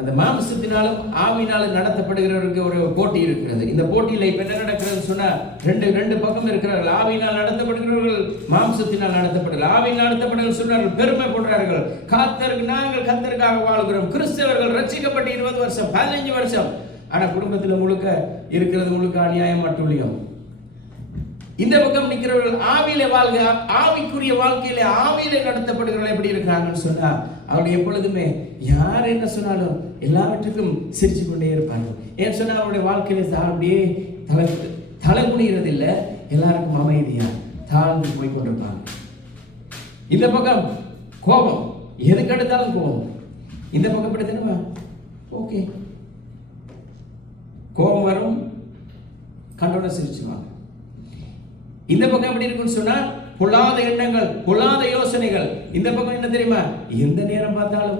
அந்த மாம்சத்தினாலும் ஆவியினாலும் நடத்தப்படுகிறவருக்கு ஒரு போட்டி இருக்கிறது. இந்த போட்டியில இப்ப என்ன நடக்கிறது சொன்னா, ரெண்டு பக்கம் இருக்கிறார்கள். ஆவியினால் நடத்தப்படுகிறவர்கள், மாம்சத்தினால் நடத்தப்படுகிறார்கள். ஆவியினால் நடத்தப்படுகிறவர்கள் சொன்னார்கள், பெருமைப்படுறார்கள், நாங்கள் கர்த்தருக்காக வாழ்கிறோம். கிறிஸ்தவர்கள் ரட்சிக்கப்பட்டு 20 வருஷம் 15 வருஷம், ஆனா குடும்பத்தில் முழுக்க இருக்கிறது முழுக்க அநியாயம் அட்டூழியம். இந்த பக்கம் நிற்கிறவர்கள் ஆவியில வாழ்க, ஆவிக்குரிய வாழ்க்கையில ஆவியில நடத்தப்படுகிறவர்கள் எப்படி இருக்கிறாங்கன்னு சொன்னா, அவருடைய எப்பொழுதுமே யார் என்ன சொன்னாலும் எல்லாவற்றுக்கும் சிரிச்சு கொண்டே இருப்பாங்க. ஏன் சொன்னா அவருடைய வாழ்க்கையில அப்படியே தலை குனிகிறது இல்லை, எல்லாருக்கும் அமைதியா தாழ்ந்து போய் கொண்டிருப்பாங்க. இந்த பக்கம் கோபம், எதுக்கு எடுத்தாலும் கோபம். இந்த பக்கம் எப்படி தெரியுமா, ஓகே, கோபம் வரும், கண்டோட சிரிச்சுவாங்க. இந்த பக்கம் எப்படி இருக்குன்னு சொன்னா, பொல்லாத எண்ணங்கள், பொல்லாத யோசனைகள். இந்த பக்கம் என்ன தெரியுமா, எந்த நேரம் பார்த்தாலும்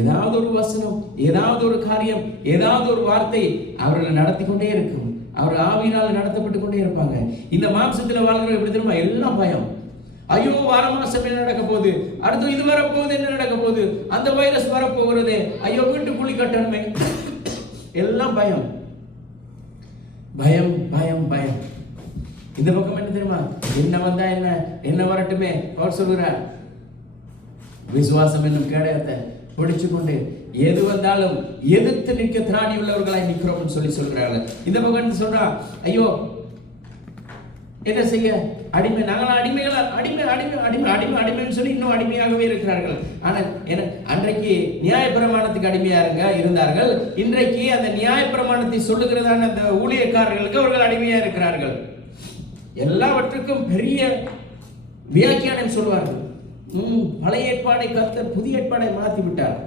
ஏதாவது ஒரு வசனம், ஏதாவது ஒரு காரியம், ஏதாவது ஒரு வார்த்தை அவர்களை நடத்தி கொண்டே இருக்கும். அவர் ஆவியினால் நடத்தப்பட்டு கொண்டே இருப்பாங்க. இந்த மாம்சத்தில் வாழ்கிற எப்படி தெரியுமா, எல்லாம் பயம். ஐயோ, வார மாசம் என்ன நடக்க போகுது, அடுத்து இது வரப்போகுது, என்ன நடக்க போகுது, அந்த வைரஸ் வரப்போகிறது, ஐயோ வீட்டு குழி கட்டணுமே, எல்லாம் பயம் பயம் பயம் பயம். இந்த பக்கம் என்ன தெரியுமா, என்ன வந்தா என்ன, என்ன வரட்டுமே. அவர் சொல்கிறார், விசுவாசம் என்னும் கேடயத்தை பிடிச்சு கொண்டு எது வந்தாலும் எதிர்த்து நிற்க திராணி உள்ளவர்களாய் நிற்கிறோம் சொல்லி சொல்கிறார்கள். இந்த பக்கம் சொல்றா, ஐயோ என்ன செய்ய, அடிமை, நாங்கள் அடிமைகளா, அடிமை அடிமை அடிமை அடிமை அடிமைன்னு சொல்லி இன்னும் அடிமையாகவே இருக்கிறார்கள். ஆனால் அன்றைக்கு நியாயப்பிரமாணத்துக்கு அடிமையா இருந்தார்கள். இன்றைக்கு அந்த நியாயப்பிரமாணத்தை சொல்லுகிறதான அந்த ஊழியக்காரர்களுக்கு அவர்கள் அடிமையா இருக்கிறார்கள். எல்லாவற்றுக்கும் பெரிய வியாக்கியானம் சொல்வார்கள். பழைய ஏற்பாடை கர்த்தர் புதிய ஏற்பாடை மாற்றி விட்டார்.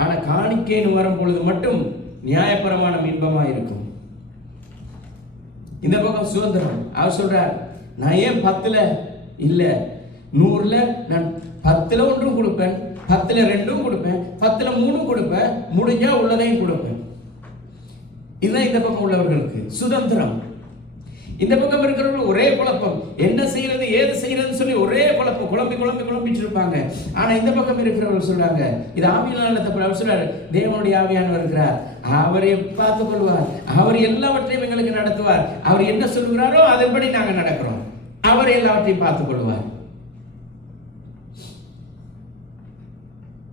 ஆனா காணிக்கைன்னு வரும் பொழுது மட்டும் நியாயப்பிரமாணம் இன்பமா இருக்கும். இந்த பக்கம் சுதந்திரம். அவர் சொல்றார், நான் ஏன் 10ல இல்ல 100ல, நான் 10ல ஒன்றும் கொடுப்பேன், 10ல் 2 கொடுப்பேன், 10ல் 3 கொடுப்பேன், முடிஞ்சா உள்ளதையும் கொடுப்பேன். இதுதான் இந்த பக்கம் உள்ளவர்களுக்கு சுதந்திரம். இந்த பக்கம் இருக்கிறவர்கள் ஒரே குழப்பம், என்ன செய்யறது ஏது செய்யறதுன்னு சொல்லி ஒரே குழப்பம், குழம்பிட்டு இருப்பாங்க. ஆனா இந்த பக்கம் இருக்கிறவர்கள் சொல்றாங்க, இது ஆவியானவர் தப்பு. அவர் சொல்றாரு, தேவனுடைய ஆவியானவர் இருக்கிறார், அவரை பார்த்துக் கொள்வார், அவர் எல்லாவற்றையும் எங்களுக்கு நடத்துவார், அவர் என்ன சொல்லுகிறாரோ அதன்படி நாங்க நடக்கிறோம், அவர் எல்லாவற்றையும் பார்த்துக் கொள்வார்.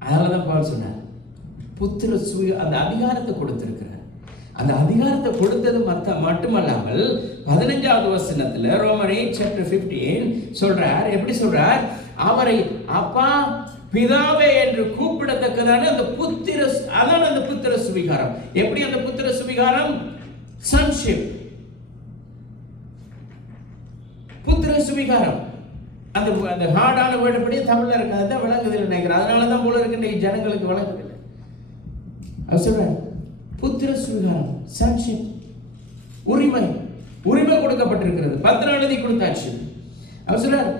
அதனாலதான் பவுல் சொன்னார், புத்திர சுய அந்த அதிகாரத்தை கொடுத்திருக்கிறார். அந்த அதிகாரத்தை கொடுத்தது மட்டுமல்லாமல் 15வது வசனத்துல ரோமர் 8:15 சொல்றார். எப்படி சொல்றார்? அவரை அப்பா பிதாவே என்று கூப்பிடத்தக்கதான அந்த புத்திர, அதான் அந்த புத்திர சுவிகாரம். எப்படி அந்த புத்திர சுவிகாரம்? சன்ஷிப், புத்திர சுவிகாரம். அந்த ஹார்டான வேர்டு படி தமிழ்ல இருக்கு, அதான் விளங்குது நினைக்கிறேன். அதனாலதான் போல இருக்கு ஜனங்களுக்கு விளங்குதில்லை. அவர் சொல்றார், புத்திர சுவிகாரம், சன்ஷிப், உரிமை கொடுக்கப்பட்டிருக்கிறது. பத்திரானதி கொடுத்தாச்சு. அவர் சொல்றார்,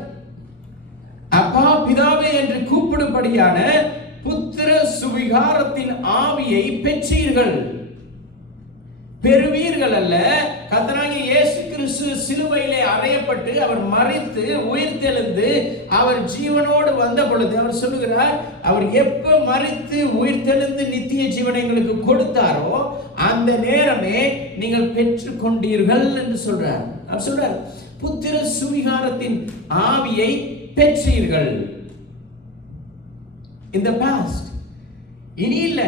அப்பா பிதாவே என்று கூப்பிடும்படியான புத்திர சுவிகாரத்தின் ஆவியை பெற்றீர்கள். பெறுவீர்கள் அல்ல, கர்த்தராகிய இயேசு கிறிஸ்து சிலுவையிலே அறையப்பட்டு அவர் மரித்து உயிர்த்தெழுந்து அவர் ஜீவனோடு வந்த பொழுது அவர் சொல்லுகிறார், அவர் எப்ப மரித்து உயிர்த்தெழுந்து நித்திய ஜீவனை எங்களுக்கு கொடுத்தாரோ அந்த நேரமே நீங்கள் பெற்றுக் கொண்டீர்கள் என்று சொல்றார். அவர் சொல்றார், புத்திர சுவிகாரத்தின் ஆவியை பெற்றீர்கள். in the past, இனி இல்ல,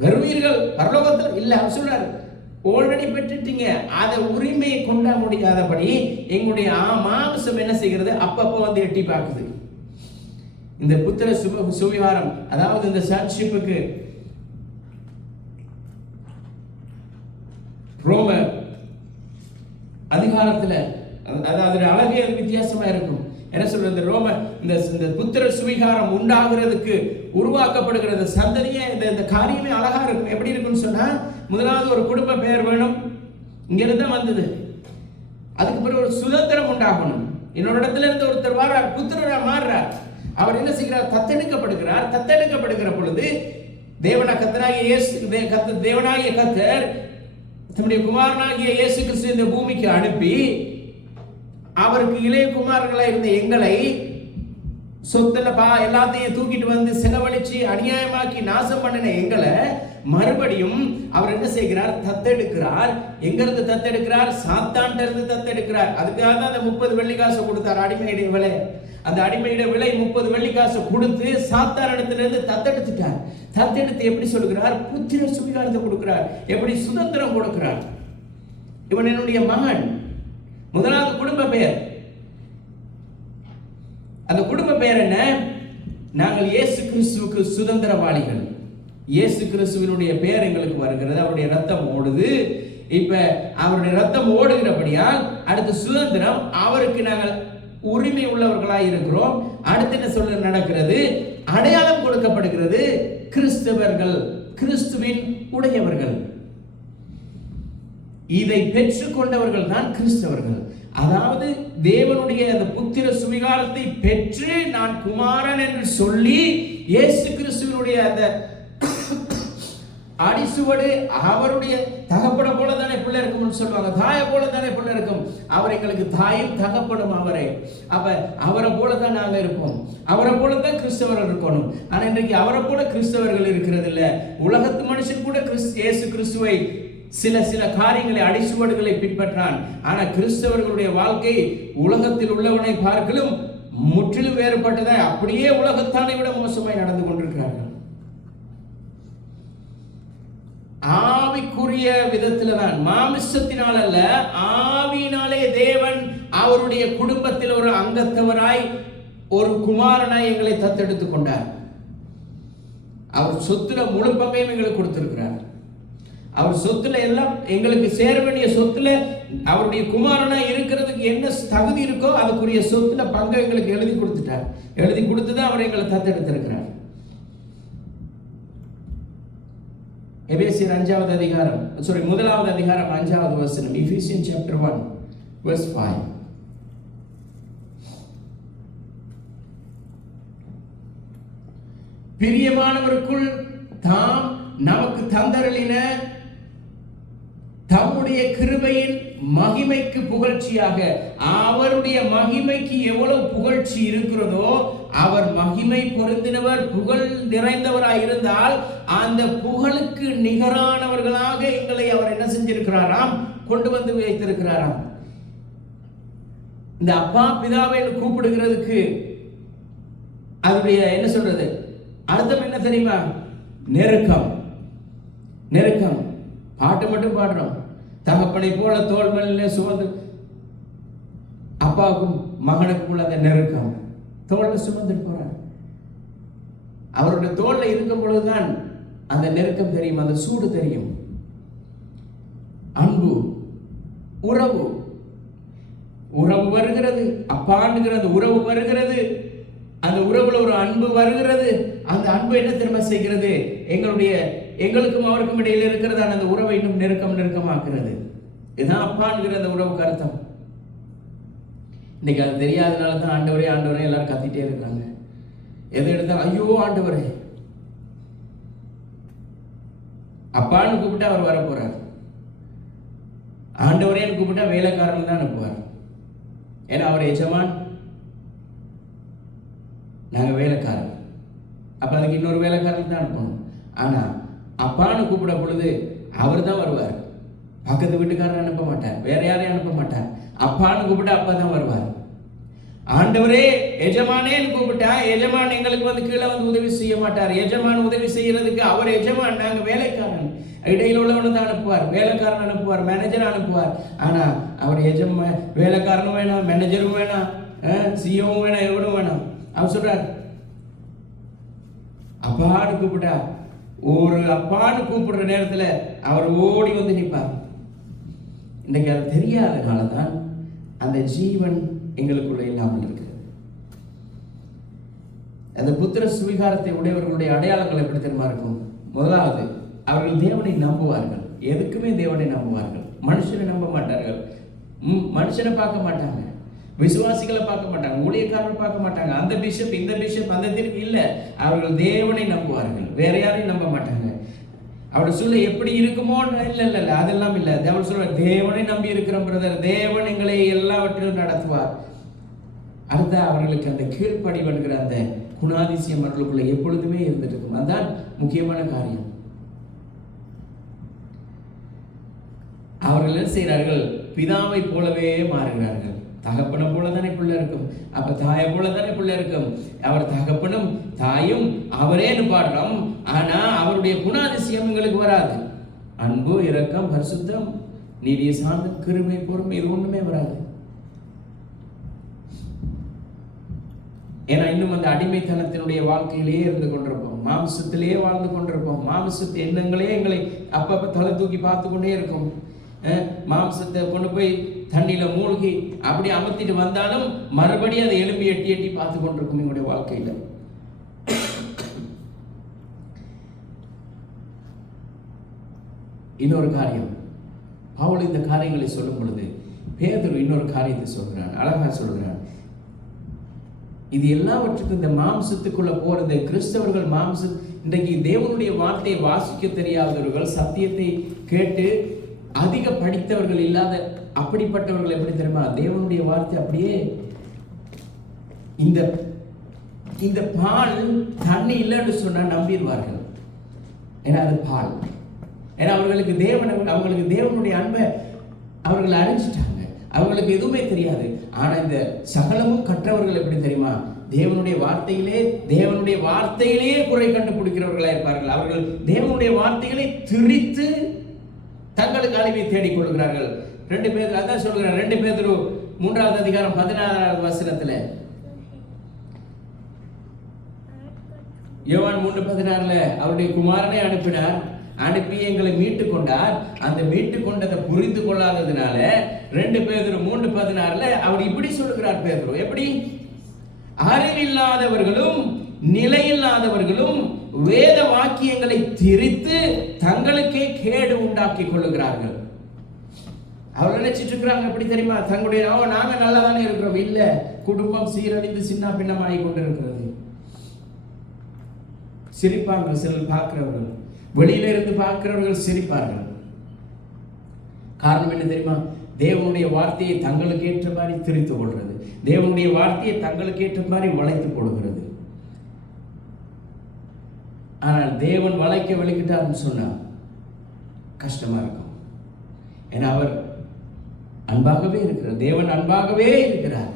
பெறுவீர்கள் பரலோகத்தில் இல்ல. அவர் சொல்றார், ஆல்ரெடி பெற்றுட்டீங்க. அதை உரிமையை கொண்ட முடியாதபடி எங்களுடைய மாம்சம் என்ன செய்கிறது? அப்பப்போ வந்து எட்டி பார்க்குது. இந்த புத்திர சுவிகாரம், அதாவது இந்த சன்ஷிப்புக்கு ரோம அதிகாரத்துல அதாவது அழகே வித்தியாசமா இருக்கும். என்ன சொல்றது? ரோம இந்த புத்திர சுவிகாரம் உண்டாகிறதுக்கு உருவாக்கப்படுகிறது சந்ததியே இந்த காரியமே அழகா இருக்கும். எப்படி இருக்குன்னு சொன்னா, முதலாவது ஒரு குடும்ப பெயர் வேணும், இங்க இருந்தா வந்தது. அதுக்கு பிறகு ஒரு சுதந்திரம் உண்டாகணும். இன்னொரு இடத்துல இருந்து ஒருத்தர் வாரார், புத்திரரா மாறுறார். அவர் என்ன செய்கிறார்? தத்தெடுக்கப்படுகிறார். தத்தெடுக்கப்படுகிற பொழுது தேவனாகிய கர்த்தர் தம்முடைய குமாரனாகிய இயேசு கிறிஸ்து இந்த பூமிக்கு அனுப்பி அவருக்கு இளைய குமாரர்களாக இருந்த எங்களை சொத்துல எல்லாத்தையும் தூக்கிட்டு வந்து செலவழிச்சு அநியாயமாக்கி நாசம் பண்ணின எங்களை மறுபடியும் அவர் என்ன செய்கிறார்? தத்தெடுக்கிறார். எங்க இருந்து தத்தெடுக்கிறார்? சாத்தான்ட்ட இருந்து தத்தெடுக்கிறார். அதுக்காக தான் அந்த 30 வெள்ளிக்காசு கொடுத்தார், அடிமையுடைய விலை. அந்த அடிமையுடைய விலை 30 வெள்ளிக்காசு கொடுத்து சாத்தான் இடத்துல இருந்து தத்தெடுத்துட்டார். தத்தெடுத்து எப்படி சொல்லுகிறார்? புத்திர சுவிகாரத்தை கொடுக்கிறார். எப்படி சுதந்திரம் கொடுக்கிறார்? இவன் என்னுடைய மகன். முதலாவது குடும்ப பெயர். அந்த குடும்ப பெயர் என்ன? நாங்கள் இயேசு கிறிஸ்துவுக்கு சுதந்திரவாளிகள். இயேசு கிறிஸ்துவினுடைய பெயர் எங்களுக்கு வருகிறது. அவருடைய ரத்தம் ஓடுது. இப்ப அவருடைய ரத்தம் ஓடுகிறபடியால் அடுத்த சுதந்திரம், அவருக்கு நாங்கள் உரிமை உள்ளவர்களாய் இருக்கிறோம். அடுத்து என்ன சொல்ல நடக்கிறது? அடையாளம் கொடுக்கப்படுகிறது. கிறிஸ்தவர்கள், கிறிஸ்துவின் உடையவர்கள். இதை பெற்றுக் கொண்டவர்கள் தான் கிறிஸ்தவர்கள். அதாவது தேவனுடைய அந்த புத்திர சுவிகாரத்தை பெற்று நான் குமாரன் என்று சொல்லி இயேசு கிறிஸ்துவினுடைய அந்த அடிசுவடு, அவருடைய தகப்பன போல தானே பிள்ளை இருக்கும்னு சொல்லுவாங்க, தாயை போல தானே பிள்ளை இருக்கும். அவர் எங்களுக்கு தாயும் தகப்படும் அவரே. அப்ப அவரை போலதான் நாங்க இருப்போம், அவரை போலதான் கிறிஸ்தவர்கள் இருக்கணும். ஆனா இன்றைக்கு அவரை போல கிறிஸ்தவர்கள் இருக்கிறது இல்ல. உலகத்து மனுஷன் கூட இயேசு கிறிஸ்துவை சில காரியங்களை அடிசுவடுகளை பின்பற்றான். ஆனா கிறிஸ்தவர்களுடைய வாழ்க்கை உலகத்தில் உள்ளவனை பார்க்கலும் முற்றிலும் வேறுபட்டதை, அப்படியே உலகத்தானை விட மோசமாய் நடந்து கொண்டிருக்கிறார்கள். ஆவிக்குரிய விதத்தில் தான், மாமிசத்தினால் அல்ல, ஆவியினாலே தேவன் அவருடைய குடும்பத்தில் ஒரு அங்கத்தவராய், ஒரு குமாரனாய் எங்களை தத்தெடுத்துக் கொண்டார். அவர் சொத்துல முழு பங்கையும் எங்களுக்கு கொடுத்திருக்கிறார். அவர் சொத்துல எல்லாம் எங்களுக்கு சேர வேண்டிய சொத்துல அவருடைய குமாரனா இருக்கிறதுக்கு என்ன தகுதி இருக்கோ அதுக்குரிய சொத்துல பங்கை எங்களுக்கு எழுதி கொடுத்துட்டார். எழுதி கொடுத்துதான் அவர் எங்களை தத்தெடுத்திருக்கிறார். எபேசியர் 5வது அதிகாரம், முதலாவது அதிகாரம் 5வது வசனம், Ephesians chapter 1 verse 5. பிரியமானவருக்குள் தாம் நமக்கு தந்தருளின தம்முடைய கிருபையின் மகிமைக்கு புகழ்ச்சியாக, அவருடைய மகிமைக்கு எவ்வளவு புகழ்ச்சி இருக்கிறதோ, அவர் மகிமை பொருந்தினவர், புகழ் நிறைந்தவராய் இருந்தால் அந்த புகழுக்கு நிகரானவர்களாக எங்களை அவர் என்ன செஞ்சிருக்கிறாராம், கொண்டு வந்து வைத்திருக்கிறாராம். இந்த அப்பா பிதாவை கூப்பிடுகிறதுக்கு அதனுடைய என்ன சொல்றது அர்த்தம் என்ன தெரியுமா? நெருக்கம். நெருக்கம். பாட்டு மட்டும் பாடுறோம், தகப்பனை போல தோள் மேல சுமந்து, அப்பாவுக்கும் மகனுக்கும் உள்ள அந்த நெருக்கம், தோல்ல சுமந்துட்டு போறார். அவருடைய தோல்ல இருக்கும் பொழுதுதான் அந்த நெருக்கம் தெரியும், அந்த சூடு தெரியும். அன்பு, உறவு, உறவு வருகிறது, அப்பான்கிற அந்த உறவு வருகிறது, அந்த உறவுல ஒரு அன்பு வருகிறது. அந்த அன்பு என்ன திரும்ப செய்கிறது? எங்களுக்கும் அவருக்கும் இடையில இருக்கிறதான அந்த உறவை இன்னும் நெருக்கமாக்குறது. இதுதான் அப்பான்கிற அந்த உறவுக்கு அர்த்தம். இன்னைக்கு அது தெரியாதனால தான் ஆண்டவரே ஆண்டவரே எல்லாரும் கத்திட்டே இருக்காங்க. எது எடுத்தாலும் ஐயோ ஆண்டவரே. அப்பான்னு கூப்பிட்டா அவர் வர போறார், ஆண்டவரேன்னு கூப்பிட்டா வேலைக்காரன் தான் அனுப்புவார். ஏன்னா அவர் எஜமான், நாங்க வேலைக்காரர். அப்ப அதுக்கு இன்னொரு வேலைக்காரன் தான் அனுப்பணும். ஆனா அப்பான்னு கூப்பிட பொழுது அவர் தான் வருவார், பக்கத்து வீட்டுக்காரன் அனுப்ப மாட்டார், வேற யாரையும் அனுப்ப மாட்டார். அப்பான்னு கூப்பிட்டா அப்பா தான் வருவார். ஆண்டவரே எஜமானேன்னு கூப்பிட்டா எஜமான் எங்களுக்கு வந்து கீழே வந்து உதவி செய்ய மாட்டார். எஜமான் உதவி செய்யறதுக்கு அவர் எஜமான், நாங்க வேலைக்காரன். இடையில உள்ளவனை தான் அனுப்புவார், வேலைக்காரன் அனுப்புவார், மேனேஜர் அனுப்புவார். ஆனா அவர் வேலைக்காரனும் வேணாம், மேனேஜரும் வேணாம், சிஓவும் வேணாம், எவனும் வேணாம். அவர் சொல்றார் அப்பான்னு கூப்பிட்டா, ஒரு அப்பான்னு கூப்பிடுற நேரத்துல அவர் ஓடி வந்து நிற்பார். இன்னைக்கு அது தெரியாதனாலதான் அந்த ஜீவன் எங்களுக்குள்ள இல்லாமல் இருக்கு. அந்த புத்திர சுவீகாரத்தை உடையவர்களுடைய அடையாளங்கள் எப்படி தெரியுமா இருக்கும்? முதலாவது, அவர்கள் தேவனை நம்புவார்கள். எதுக்குமே தேவனை நம்புவார்கள். மனுஷனை நம்ப மாட்டார்கள், மனுஷனை பார்க்க மாட்டாங்க, விசுவாசிகளை பார்க்க மாட்டாங்க, ஊழியக்காரர்கள் பார்க்க மாட்டாங்க, அந்த பிஷப் இந்த பிஷப் அந்த திருக்கு இல்ல. அவர்கள் தேவனை நம்புவார்கள், வேற யாரையும் நம்ப மாட்டாங்க. அவர் சொல்ல எப்படி இருக்குமோ இல்ல அதெல்லாம் இல்ல. அவர் சொல்ற தேவனை நம்பி இருக்கிற பிரதர், தேவன் எங்களை எல்லாவற்றிலும் நடத்துவார். அடுத்த அவர்களுக்கு அந்த கீழ்ப்படிவன்கிற அந்த குணாதிசயம் அவர்களுக்குள்ள எப்பொழுதுமே இருந்துட்டு இருக்கும். அதுதான் முக்கியமான காரியம். அவர்கள் என்ன செய்கிறார்கள்? பிதாவை போலவே மாறுகிறார்கள். தகப்பனை போல தானே பிள்ளை இருக்கும், அப்ப தாயை போல தானே பிள்ளை இருக்கும். அவர் தகப்பனும் தாயும் அவரேன்னு பாடுறோம். ஆனா அவருடைய குணாதிசயம் எங்களுக்கு வராது. அன்பு, இரக்கம், பரிசுத்தம், நீதியை சார்ந்த கிருபை, பொறுமை, இது ஒண்ணுமே வராது. ஏன்னா இன்னும் அந்த அடிமைத்தனத்தினுடைய வாழ்க்கையிலேயே இருந்து கொண்டிருப்போம், மாம்சத்திலேயே வாழ்ந்து கொண்டிருப்போம். மாம்சத்து எண்ணங்களே எங்களை அப்பப்ப தலை தூக்கி பார்த்து கொண்டே இருக்கும். மாம்சத்தை கொண்டு போய் தண்ணியில மூழ்கி அப்படி அமர்த்திட்டு வந்தாலும் மறுபடியும் அதை எலும்பி எட்டி எட்டி பார்த்து கொண்டிருக்கும் எங்களுடைய வாழ்க்கையில. இன்னொரு காரியம், பவுல் இந்த காரியங்களை சொல்லும் பொழுது பேதுரு இன்னொரு காரியத்தை சொல்கிறான், அழகா சொல்கிறான். இது எல்லாவற்றுக்கும் இந்த மாம்சத்துக்குள்ள போற இந்த கிறிஸ்தவர்கள் இன்றைக்கு தேவனுடைய வார்த்தையை வாசிக்க தெரியாதவர்கள், சத்தியத்தை கேட்டு அதிக படித்தவர்கள் இல்லாத அப்படிப்பட்டவர்கள் எப்படி தெரியுமா? தேவனுடைய வார்த்தை அப்படியே இந்த பால் தண்ணி இல்லைன்னு சொன்னா நம்பிடுவார்கள். ஏன்னா அது பால். ஏன்னா அவங்களுக்கு தேவனுடைய அன்பை அவர்கள் அறிஞ்சிட்டாங்க, அவங்களுக்கு எதுவுமே தெரியாது. ஆனா இந்த சகலமும் கற்றவர்கள் எப்படி தெரியுமா? தேவனுடைய வார்த்தையிலேயே குறை கண்டுபிடிக்கிறவர்களா இருப்பார்கள். அவர்கள் தேவனுடைய வார்த்தைகளை திரித்து தங்களுக்கு அழிவை தேடிக் கொள்கிறார்கள். 2 பேதுரு அதான் சொல்கிறார். 2 பேதுரு 3வது அதிகாரம் 16வது வசனத்துல, யோவான் 3:16 அவருடைய குமாரனை அனுப்பினார், அனுப்பி எங்களை மீட்டு கொண்டார். அந்த மீட்டு கொண்டதை புரிந்து கொள்ளாததுனால 2 பேதுரு 3:16 அவர் இப்படி சொல்லுகிறார். பேதுரு எப்படி? அறிவில்லாதவர்களும் நிலையில்லாதவர்களும் வேத வாக்கியங்களை திரித்து தங்களுக்கே கேடு உண்டாக்கி கொள்ளுகிறார்கள். அவர் நினைச்சிட்டு இருக்கிறாங்க எப்படி தெரியுமா? தங்களுடைய நாங்க நல்லா தானே இருக்கிறோம். இல்ல, குடும்பம் சீரழிந்து சின்ன பின்னமாகி கொண்டிருக்கிறது. சிரிப்பாங்க. சிலர் பார்க்கிறவர்கள், வெளியில இருந்து பார்க்கிறவர்கள் சிரிப்பார்கள். காரணம் என்ன தெரியுமா? தேவனுடைய வார்த்தையை தங்களுக்கு ஏற்ற மாதிரி திரித்து கொள்றது, தேவனுடைய வார்த்தையை தங்களுக்கு ஏற்ற மாதிரி வளைத்து போடுகிறது. ஆனால் தேவன் வளைக்கிட்டார்னு சொன்னா கஷ்டமா இருக்கும். ஏன்னா அவர் அன்பாகவே இருக்கிறார். தேவன் அன்பாகவே இருக்கிறார்.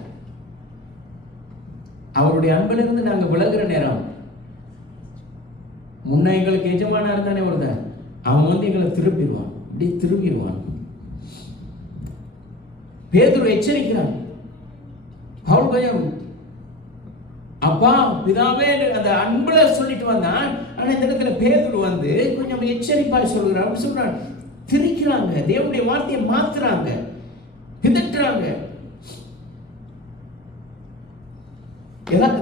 அவருடைய அன்பிலிருந்து நாங்க விலகுற நேரம், முன்ன எங்களுக்கு எஜமானா இருந்தானே ஒருத்தன், அவன் எங்களை திருப்பிடுவான், இப்படி திரும்பிடுவான். பேதுரு எச்சரிக்கிறான். பவுல் பயம், அப்பா பிதாவே அந்த அன்புல சொல்லிட்டு வந்தான். ஆனா இந்த இடத்துல பேதுரு வந்து கொஞ்சம் எச்சரிப்பாய் சொல்கிறார். அப்படி சொல்றான், திரிக்கிறாங்க, தேவனுடைய வார்த்தையை மாத்துறாங்க, பிதற்றுறாங்க.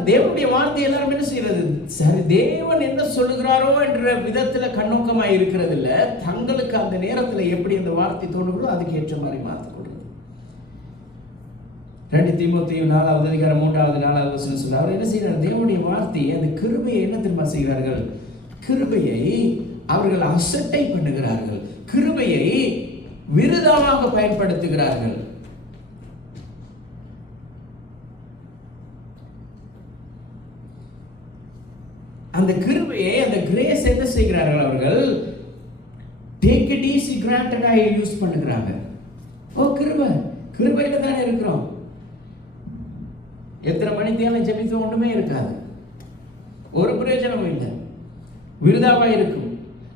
தேவனுடைய வார்த்தை எல்லாரும் என்ன செய்யறது? சரி, தேவன் என்ன சொல்லுகிறாரோ என்ற விதத்துல கண்ணோக்கமாய் இருக்கிறது இல்ல, தங்களுக்கு அந்த நேரத்துல எப்படி அந்த வார்த்தை தோணுகிறதோ அதுக்கு ஏற்ற மாதிரி மாற்றப்படுறது. 2 தீமோத்தேயு 4வது அதிகாரம் 3வது 4வது வசனம் சொல்றார். அவர் என்ன செய்யறார்? தேவனுடைய வார்த்தையை, அந்த கிருபையை என்ன தெரியுமா செய்கிறார்கள்? கிருபையை அவர்கள் அசட்டை பண்ணுகிறார்கள், கிருபையை விருதாவாக பயன்படுத்துகிறார்கள். அந்த கிருபையை, அந்த கிரேஸ் என்ன செய்கிறார்கள்? அவர்கள் டேக் இட் ஈஸி கிராண்டடா யூஸ் பண்ணுகிறாங்க. ஓ கிருபை, கிருபையில தானே இருக்கிறோம். எத்தனை மணித்தியாலும் ஜெபித்து ஒன்றுமே இருக்காது, ஒரு பிரயோஜனமும் இல்லை, விருதாவா இருக்கும்.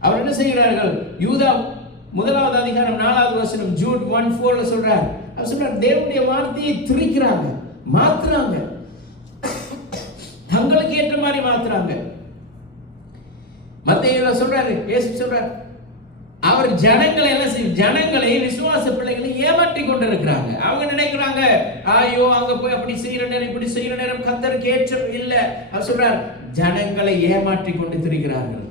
அவர் என்ன செய்கிறார்கள்? யூதா 1வது அதிகாரம் 4வது வசனம் ஜூட் 1:4 சொல்றார். அவர் சொல்றார், தேவனுடைய வார்த்தையை திரிக்கிறாங்க, மாத்துறாங்க, தங்களுக்கு ஏற்ற மாதிரி மாத்துறாங்க. மத்தேயுல சொல்றாரு, இயேசு சொல்றார், அவர் ஜனங்களை என்ன செய்யும்? ஜனங்களை, விசுவாச பிள்ளைகளை ஏமாற்றி கொண்டிருக்கிறாங்க. அவங்க நினைக்கிறாங்க, ஐயோ அங்க போய் அப்படி செய்யற நேரம், இப்படி செய்யற நேரம் கர்த்தருக்கு ஏற்றம் இல்ல. அவர் சொல்றார், ஜனங்களை ஏமாற்றி கொண்டு திரிகிறார்கள்.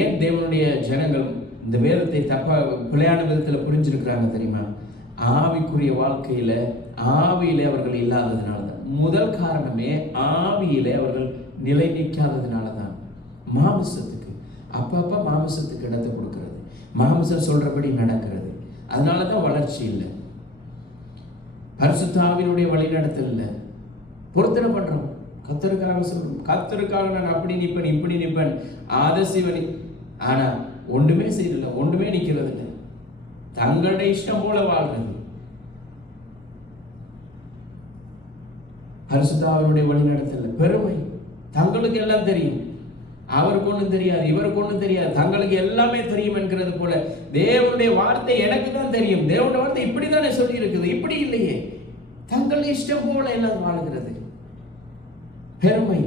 ஏன் தேவனுடைய ஜனங்கள் இந்த வேதத்தை தப்பா பிழையான விதத்துல புரிஞ்சிருக்கிறாங்க தெரியுமா? ஆவிக்குரிய வாழ்க்கையில, ஆவியில அவர்கள் இல்லாததுனால தான். முதல் காரணமே ஆவியிலே அவர்கள் நிலை நிற்காததுனால தான். மாமிசத்துக்கு அப்பப்ப மாமிசத்துக்கு இடத்தை கொடுக்கிறது, மாமிசம் சொல்றபடி நடக்கிறது, அதனால தான் வளர்ச்சி இல்லை. பரிசுத்த ஆவியினுடைய வழிநடத்தல் இல்லை. பொருத்தனை பண்றோம், கர்த்தருக்காக சொல்றோம், கர்த்தருக்காக நான் அப்படி நிற்பேன், இப்படி நிற்பேன், ஆதசிவனி, ஆனா ஒன்றுமே செய்யல, ஒன்றுமே நிக்கிறது இல்லை, தங்களுடைய இஷ்டம் போல வாழ்றது. பரிசுத்தாவினுடைய வழிநடத்தல் பெருமை, தங்களுக்கு எல்லாம் தெரியும், அவருக்கு ஒன்றும் தெரியாது, இவருக்கு ஒன்றும் தெரியாது, தங்களுக்கு எல்லாமே தெரியும் என்கிறது போல. தேவனுடைய வார்த்தை எனக்கு தான் தெரியும், தேவனுடைய வார்த்தை இப்படித்தானே சொல்லி இருக்குது, இப்படி இல்லையே, தங்கள் இஷ்டம் போல எல்லாம் வாழ்கிறது, பெருமை.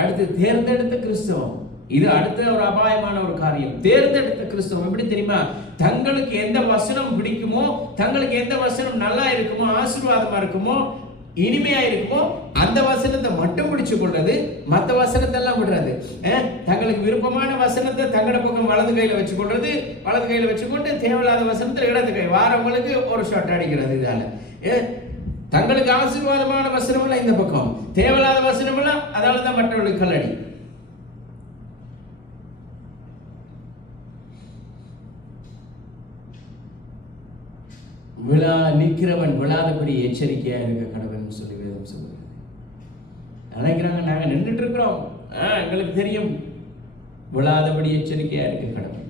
அடுத்து தேர்ந்தெடுத்த கிறிஸ்தவம், இது அடுத்த ஒரு அபாயமான ஒரு காரியம். தேர்ந்தெடுத்த கிறிஸ்தவம் எப்படி தெரியுமா? தங்களுக்கு எந்த வசனம் பிடிக்குமோ, தங்களுக்கு எந்த வசனம் நல்லா இருக்குமோ, ஆசீர்வாதமா இருக்குமோ, இனிமையா இருக்குமோ, அந்த வசனத்தை மட்டும் பிடிச்சு கொள்றது, மற்ற வசனத்தை எல்லாம் விடுறது. தங்களுக்கு விருப்பமான வசனத்தை தங்களோட பக்கம் வலது கையில வச்சு கொள்றது, வலது கையில வச்சுக்கொண்டு தேவையில்லாத வசனத்தை இடது கை வாரவங்களுக்கு ஒரு ஷாட் அடிக்கிறது. இதால தங்களுக்கு ஆசீர்வாதமான வசனம் எல்லாம் இந்த பக்கம், தேவையில்லாத வசனம் எல்லாம் அதால தான் மற்றவர்களுக்கு கல்லடி. நிற்கிறவன் விழாதபடி எச்சரிக்கையா இருக்க கடவுள்னு சொல்லி வேதம் சொல்லுகிறது. நினைக்கிறாங்க நாங்க நின்றுட்டு இருக்கிறோம், எங்களுக்கு தெரியும், விழாதபடி எச்சரிக்கையா இருக்க கடவுள்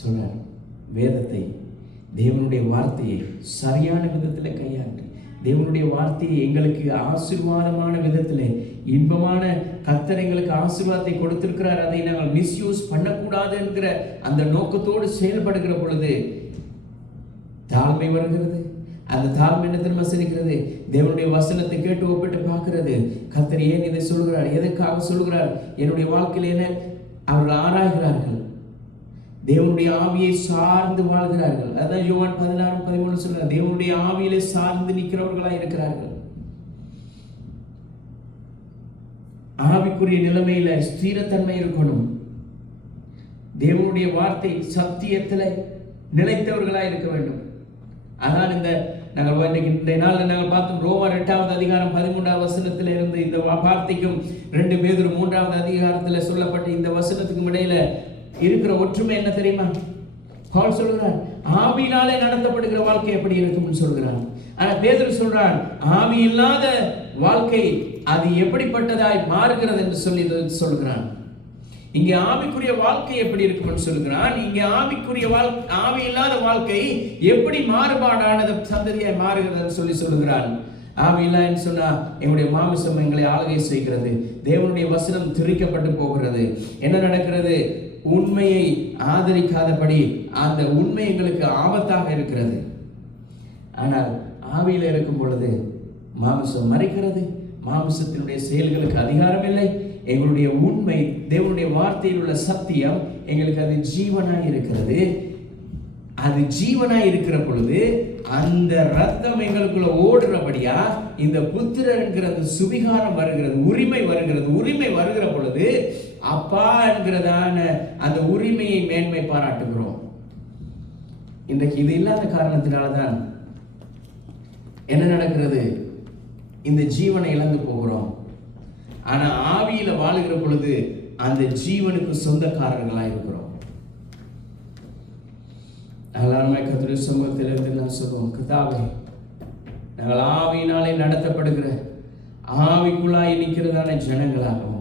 சொல்றார். வேதத்தை, தேவனுடைய வார்த்தையை சரியான விதத்தில் கையாண்டு, தேவனுடைய வார்த்தையை எங்களுக்கு ஆசீர்வாதமான விதத்தில், இன்பமான கர்த்தர் எங்களுக்கு ஆசீர்வாதத்தை கொடுத்திருக்கிறார், அதை நாங்கள் மிஸ்யூஸ் பண்ணக்கூடாது என்கிற அந்த நோக்கத்தோடு செயல்படுகிற பொழுது தாழ்மை வருகிறது. அந்த தாழ்மை என்ன திரும்ப சிரிக்கிறது? தேவனுடைய வசனத்தை கேட்டு ஒப்பிட்டு பார்க்கிறது. கர்த்தர் ஏன் இதை சொல்கிறார், எதற்காக சொல்கிறார், என்னுடைய வாழ்க்கையில் என்ன அவர்கள் ஆராய்கிறார்கள், தேவனுடைய ஆவியை சார்ந்து வாழ்கிறார்கள். அதான் யோவான் 16:13 சொல்றார், தேவனுடைய ஆவியிலே சார்ந்து நிற்கிறவர்களா இருக்கிறார்கள். ஆவிக்குரிய நிலைமையில ஸ்திரத்தன்மை இருக்கணும். தேவனுடைய வார்த்தை சத்தியத்தில் நிலைத்தவர்களாக இருக்க வேண்டும். அதான் இந்த நாளில் நாங்கள் பார்த்தோம். ரோமர் 8வது அதிகாரம் 13வது வசனத்தில் இருந்து இந்த வார்த்தைக்கும் 2 பேதுரு 3வது அதிகாரத்தில் சொல்லப்பட்ட இந்த வசனத்துக்கும் இடையில இருக்கிற ஒற்றுமை என்ன தெரியுமா? பவுல் சொல்கிறார், ஆவியினாலே நடத்தப்படுகிற வாழ்க்கை எப்படி இருக்கும்னு சொல்கிறார். ஆனா பேதுரு சொல்றான், ஆவி இல்லாத வாழ்க்கை அது எப்படிப்பட்டதாய் மாறுகிறது என்று சொல்லி சொல்கிறான். இங்கே ஆவிக்குரிய வாழ்க்கை எப்படி இருக்கும்னு சொல்கிறான். இங்கே ஆவி இல்லாத வாழ்க்கை எப்படி மாறுபாடானது சந்ததியாய் மாறுகிறது சொல்லி சொல்கிறான். ஆவி இல்லைன்னு சொன்னா எங்களுடைய மாமிசம் எங்களை ஆளுகை செய்கிறது. தேவனுடைய வசனம் திரிக்கப்பட்டு போகிறது. என்ன நடக்கிறது? உண்மையை ஆதரிக்காதபடி அந்த உண்மை எங்களுக்கு ஆபத்தாக இருக்கிறது. ஆனால் ஆவியில இருக்கும் பொழுது மாமிசம் மறைக்கிறது. மாமிசத்தினுடைய செயல்களுக்கு அதிகாரம் இல்லை. எங்களுடைய உண்மை, தேவனுடைய வார்த்தையில் உள்ள சத்தியம் எங்களுக்கு அது ஜீவனாய் இருக்கிறது. அது ஜீவனாய் இருக்கிற பொழுது அந்த ரத்தம் எங்களுக்குள்ள ஓடுறபடியா இந்த புத்திரர் என்கிற அந்த சுவிகாரம் வருகிறது, உரிமை வருகிறது. உரிமை வருகிற பொழுது அப்பா என்கிறதான அந்த உரிமையை மேன்மை பாராட்டுகிறோம். இன்றைக்கு இது இல்லாத காரணத்தினால்தான் என்ன நடக்கிறது? இந்த ஜீவனை இழந்து போகிறோம். ஆனா ஆவியில வாழுகிற பொழுது அந்த ஜீவனுக்கு சொந்தக்காரர்களாக இருக்கிறோம். எல்லாருமே கர்த்தருடைய சமூகத்திலிருந்து நான் சொல்லுவோம், கர்த்தாவே, நாங்கள் ஆவியினாலே நடத்தப்படுகிற ஆவிக்குள்ளாய் நிற்கிறதான ஜனங்களாகவும்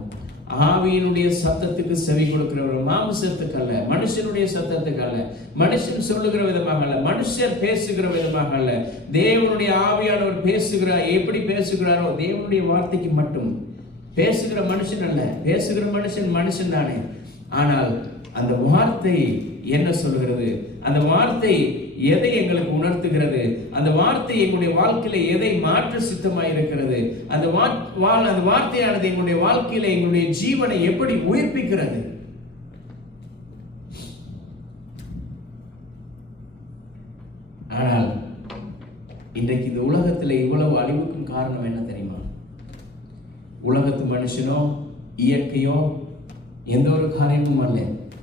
ஆவியினுடைய சத்தத்துக்கு செவி கொடுக்கிறவர்கள், மாம்சத்துக்கு அல்ல, மனுஷனுடைய சத்தத்துக்கு அல்ல, மனுஷன் சொல்லுகிற விதமாக அல்ல, மனுஷர் பேசுகிற விதமாக அல்ல, தேவனுடைய ஆவியானவர் பேசுகிறார். எப்படி பேசுகிறாரோ தேவனுடைய வார்த்தைக்கு மட்டும் பேசுகிற மனுஷன் அல்ல. பேசுகிற மனுஷன் தானே. ஆனால் அந்த வார்த்தை என்ன சொல்கிறது? அந்த வார்த்தை எதை எங்களுக்கு உணர்த்துகிறது? அந்த வார்த்தை எங்களுடைய வாழ்க்கையில எதை மாற்ற சித்தமாய் இருக்கிறது? அந்த வார்த்தையானது எங்களுடைய வாழ்க்கையில எங்களுடைய ஜீவனை எப்படி உயிர்ப்பிக்கிறது? ஆனால் இன்றைக்கு இந்த உலகத்தில் இவ்வளவு அழிவுக்கும் காரணம் என்ன தெரியுமா? உலகத்து மனுஷனோ இயற்கையோ எந்த ஒரு காரியமும் அல்ல,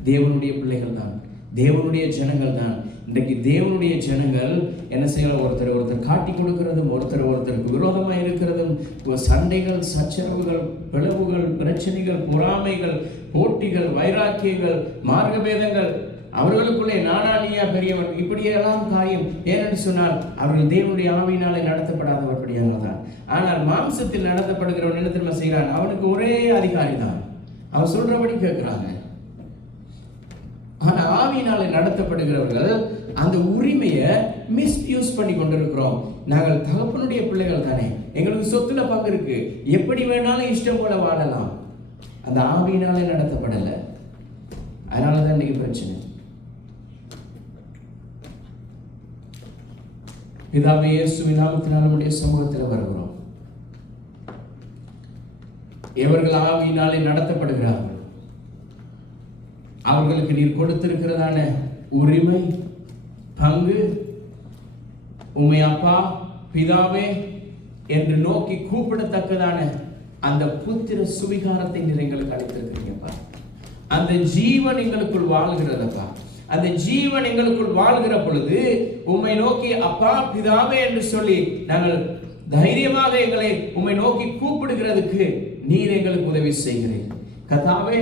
தேவனுடைய பிள்ளைகள் தான், தேவனுடைய ஜனங்கள் தான். இன்றைக்கு தேவனுடைய ஜனங்கள் என்ன செய்யலாம்? ஒருத்தர் காட்டி கொடுக்கிறதும், ஒருத்தருக்கு விரோதமாக இருக்கிறதும், சண்டைகள், சச்சரவுகள், பிளவுகள், பிரச்சனைகள், பொறாமைகள், போட்டிகள், வைராக்கியங்கள், மார்க்கபேதங்கள், அவர்களுக்குள்ளே நானானியா பெரியவன், இப்படியெல்லாம் காரியம். ஏனென்று சொன்னால் அவர்கள் தேவனுடைய ஆவியினாலே நடத்தப்படாதவர்களாக தான். ஆனால் மாம்சத்தில் நடத்தப்படுகிறவன் என்ன தெரியுமா செய்கிறான்? அவனுக்கு ஒரே அதிகாரி தான், அவன் சொல்றபடி கேட்கிறாங்க. ஆனா ஆவியினாலே நடத்தப்படுகிறவர்கள் அந்த உரிமையை மிஸ்யூஸ் பண்ணி கொண்டிருக்கிறோம். நாங்கள் தகப்பனுடைய பிள்ளைகள் தானே, எங்களுக்கு சொத்துல பங்கு இருக்கு, எப்படி வேணாலும் இஷ்டம் போல வாழலாம். அந்த ஆவியினாலே நடத்தப்படல. அதனாலதான் இன்னைக்கு பிரச்சனை. பிதாவே இயேசுவின் நாமத்தினால் நம்முடைய சமூகத்தில் வருகிறோம். எவர்கள் ஆவியினாலே நடத்தப்படுகிறார்கள் அவர்களுக்கு நீர் கொடுத்திருக்கிறதான உரிமை, பங்கு, உம்மை அப்பா பிதாவே என்று நோக்கி கூப்பிடத்தக்கதான அந்த புத்திர சுவிகாரத்தை நீர் எங்களுக்கு அளித்திருக்கிறீங்கப்பா. அந்த ஜீவன் எங்களுக்குள் வாழ்கிறதப்பா. அந்த ஜீவன் எங்களுக்குள் வாழ்கிற பொழுது உம்மை நோக்கி அப்பா பிதாவே என்று சொல்லி நாங்கள் தைரியமாக எங்களை உம்மை நோக்கி கூப்பிடுகிறதுக்கு நீர் எங்களுக்கு உதவி செய்கிறீர். கர்த்தாவே,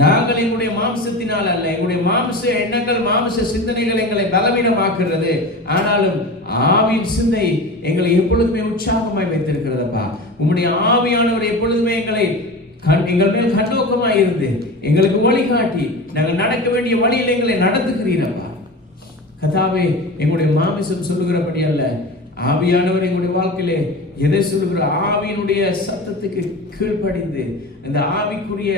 நாங்கள் எங்களுடைய மாம்சத்தினால் அல்ல, எங்களுடைய மாம்ச எண்ணங்கள், மாம்ச சிந்தனைகள் எங்களை பலவீனமாக்குறது. ஆனாலும் ஆவியின் சிந்தை எங்களை எப்பொழுதுமே உற்சாகமாய் வைத்திருக்கிறதப்பா. உம்முடைய ஆவியானவர் எப்பொழுதுமே எங்கள் மேல் கண்ணோக்கமாய் இருந்து எங்களுக்கு வழிகாட்டி நாங்கள் நடக்க வேண்டிய வழியில் எங்களை நடத்துகிறீரப்பா. கர்த்தாவே, எங்களுடைய மாமிசம் சொல்லுகிறபடி அல்ல, ஆவியானவர் எங்களுடைய வாழ்க்கையிலே எதை சொல்லுகிற ஆவியினுடைய சத்தத்துக்கு கீழ்ப்படிந்து இந்த ஆவிக்குரிய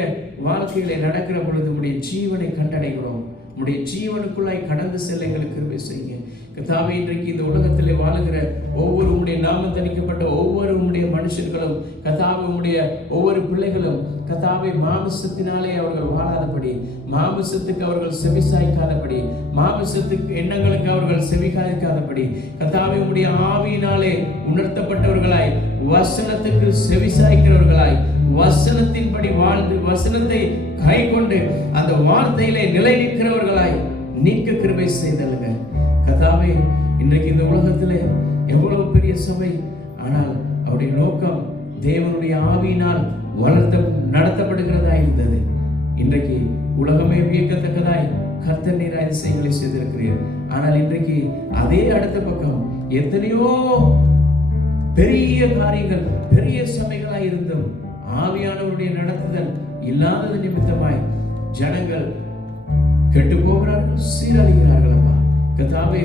வாழ்க்கையில நடக்கிற பொழுது உடைய ஜீவனை கண்டடைகிறோம். உடைய ஜீவனுக்குள்ளாய் கடந்து செல்ல எங்களுக்கு கிருபை செய்யுங்க. கர்த்தாவே, இன்றைக்கு இந்த உலகத்திலே வாழுகிற ஒவ்வொரு உம்முடைய நாமம் தரிக்கப்பட்ட ஒவ்வொரு உம்முடைய மனுஷர்களும், கர்த்தாவே உம்முடைய ஒவ்வொரு பிள்ளைகளும், கர்த்தாவே மாமிசத்தினாலே அவர்கள் வாழாதபடி, மாமிசத்துக்கு அவர்கள் செவிசாய்க்காதபடி, மாமிசத்துக்கு எண்ணங்களுக்கு அவர்கள் செவிசாய்க்காதபடி, கர்த்தாவே உம்முடைய ஆவியினாலே உணர்த்தப்பட்டவர்களாய், வசனத்துக்கு செவிசாய்க்கிறவர்களாய், வசன வசனத்தின்படி வாழ்ந்து வசனத்தை கை கொண்டு அந்த வார்த்தையிலே நிலை நிற்கிறவர்களாய் நிற்க கிருபை செய்தல்லுங்க கர்த்தாவே. இன்றைக்கு இந்த உலகத்திலே எவ்வளவு பெரிய சபை, ஆனால் அவருடைய நோக்கம் தேவனுடைய ஆவியினால் நடத்தப்படுகிறதா இருந்தது. இன்றைக்கு உலகமே வியக்கத்தக்கதாய் கர்த்தர் நீர் அதிசயங்களை செய்திருக்கிறீர். ஆனால் இன்றைக்கு அதே அடுத்த பக்கம் எத்தனையோ பெரிய காரியங்கள் பெரிய சபைகளாய் இருந்தும் ஆவியானவருடைய நடத்துதல் இல்லாதது நிமித்தமாய் ஜனங்கள் கெட்டு போகிறார்கள், சீரழிகிறார்கள். அப்பா கர்த்தாவே,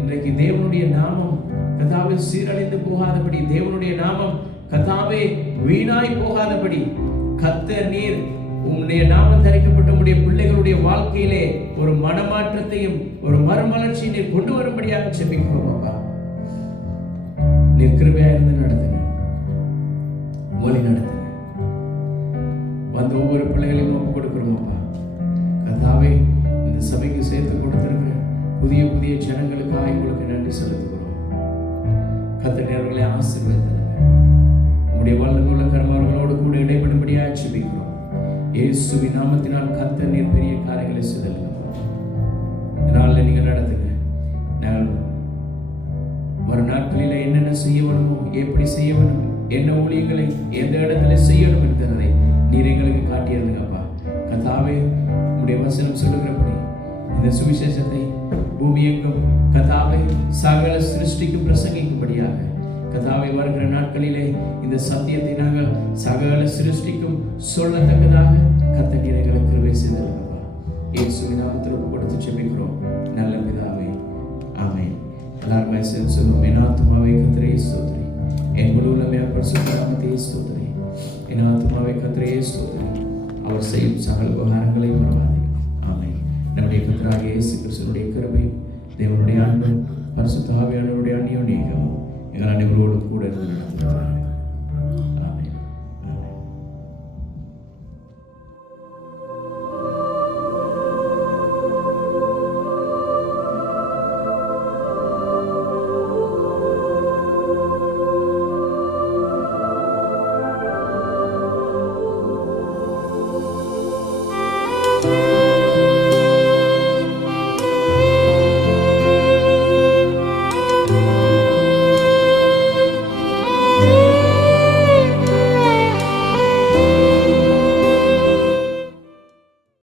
இன்றைக்கு தேவனுடைய நாமம் கர்த்தாவே சீரழிந்து போகாதபடி, தேவனுடைய நாமம் கர்த்தாவே வீணாய் போகாதபடி கர்த்தர் நீர் உம்முடைய நாமம் தரிக்கப்பட்ட உம்முடைய பிள்ளைகளுடைய வாழ்க்கையிலே ஒரு மனமாற்றத்தையும் ஒரு மறுமலர்ச்சியை நீர் கொண்டு வரும்படியாக ஜெபிக்கிறோம். அப்பா நீர் கிருபையா இருந்து நடத்துங்க, வழி நடத்துங்க. வந்த ஒவ்வொரு பிள்ளைகளையும் ஒப்பு கொடுக்கிறோம். அப்பா கர்த்தாவே, இந்த சபைக்கு சேர்த்து கொடுத்திருக்கிற புதிய புதிய ஜனங்களுக்காக உங்களுக்கு நன்றி செலுத்துகிறோம். கர்த்தர் அவர்களை ஆசீர்வதிங்க. உம்முடைய வல்லமையுள்ள கரம் அவர்களோடு கூட இடைப்படும்படியாக ஜெபிக்கிறோம். இயேசுவின் நாமத்தினால் கர்த்தர் நீர் பெரிய காரியங்களை செய்தல்லுங்க. இதனால நீங்க நடத்துங்க. நாங்கள் ஒரு நாட்களில் என்னென்ன செய்ய வேணுமோ, எப்படி செய்ய வேணும், என்ன ஊழியர்களை எந்த இடத்துல செய்யணும் இருக்கிறதை நீர் எங்களுக்கு காட்டியிருந்தீங்கப்பா. கர்த்தாவே, உம்முடைய வசனம் சொல்லுகிறபடி இந்த சுவிசேஷத்தை பூமி எங்கும் கர்த்தாவே சகல சிருஷ்டிக்கும் பிரசங்கிக்கும்படியாக கர்த்தாவே வருகிற நாட்களிலே இந்த சத்தியத்தை நாங்கள் சகல சிருஷ்டிக்கும் சொல்லத்தக்கதாக கர்த்தர் நீர் எங்களுக்கு கிருபை செய்தல்லுங்கப்பா. இயேசுவின் நாமத்தில் ஒப்பு கொடுத்து ஜெபிக்கிறோம் நல்ல பிதாவே, ஆமென். எல்லாருமே சேர்ந்து சொல்லுவோம். என் ஆத்துமாவே கர்த்தரை ஸ்தோத்திரி, என் முழு உள்ளமே பரிசுத்த நாமத்தை ஸ்தோத்திரி, என் ஆத்துமாவே கர்த்தரை ஸ்தோத்திரி, அவர் செய்யும் சகல உபகாரங்களையும் மறவாதே. ஆமென். நம்முடைய கர்த்தராகிய இயேசு கிறிஸ்துவினுடைய கிருபையும் தேவனுடைய அன்பும் பரிசுத்த ஆவியானவருடைய அந்யோன்யமும் எங்கள் அனைவரோடும் கூட இருந்து நடத்துகிறார்கள்.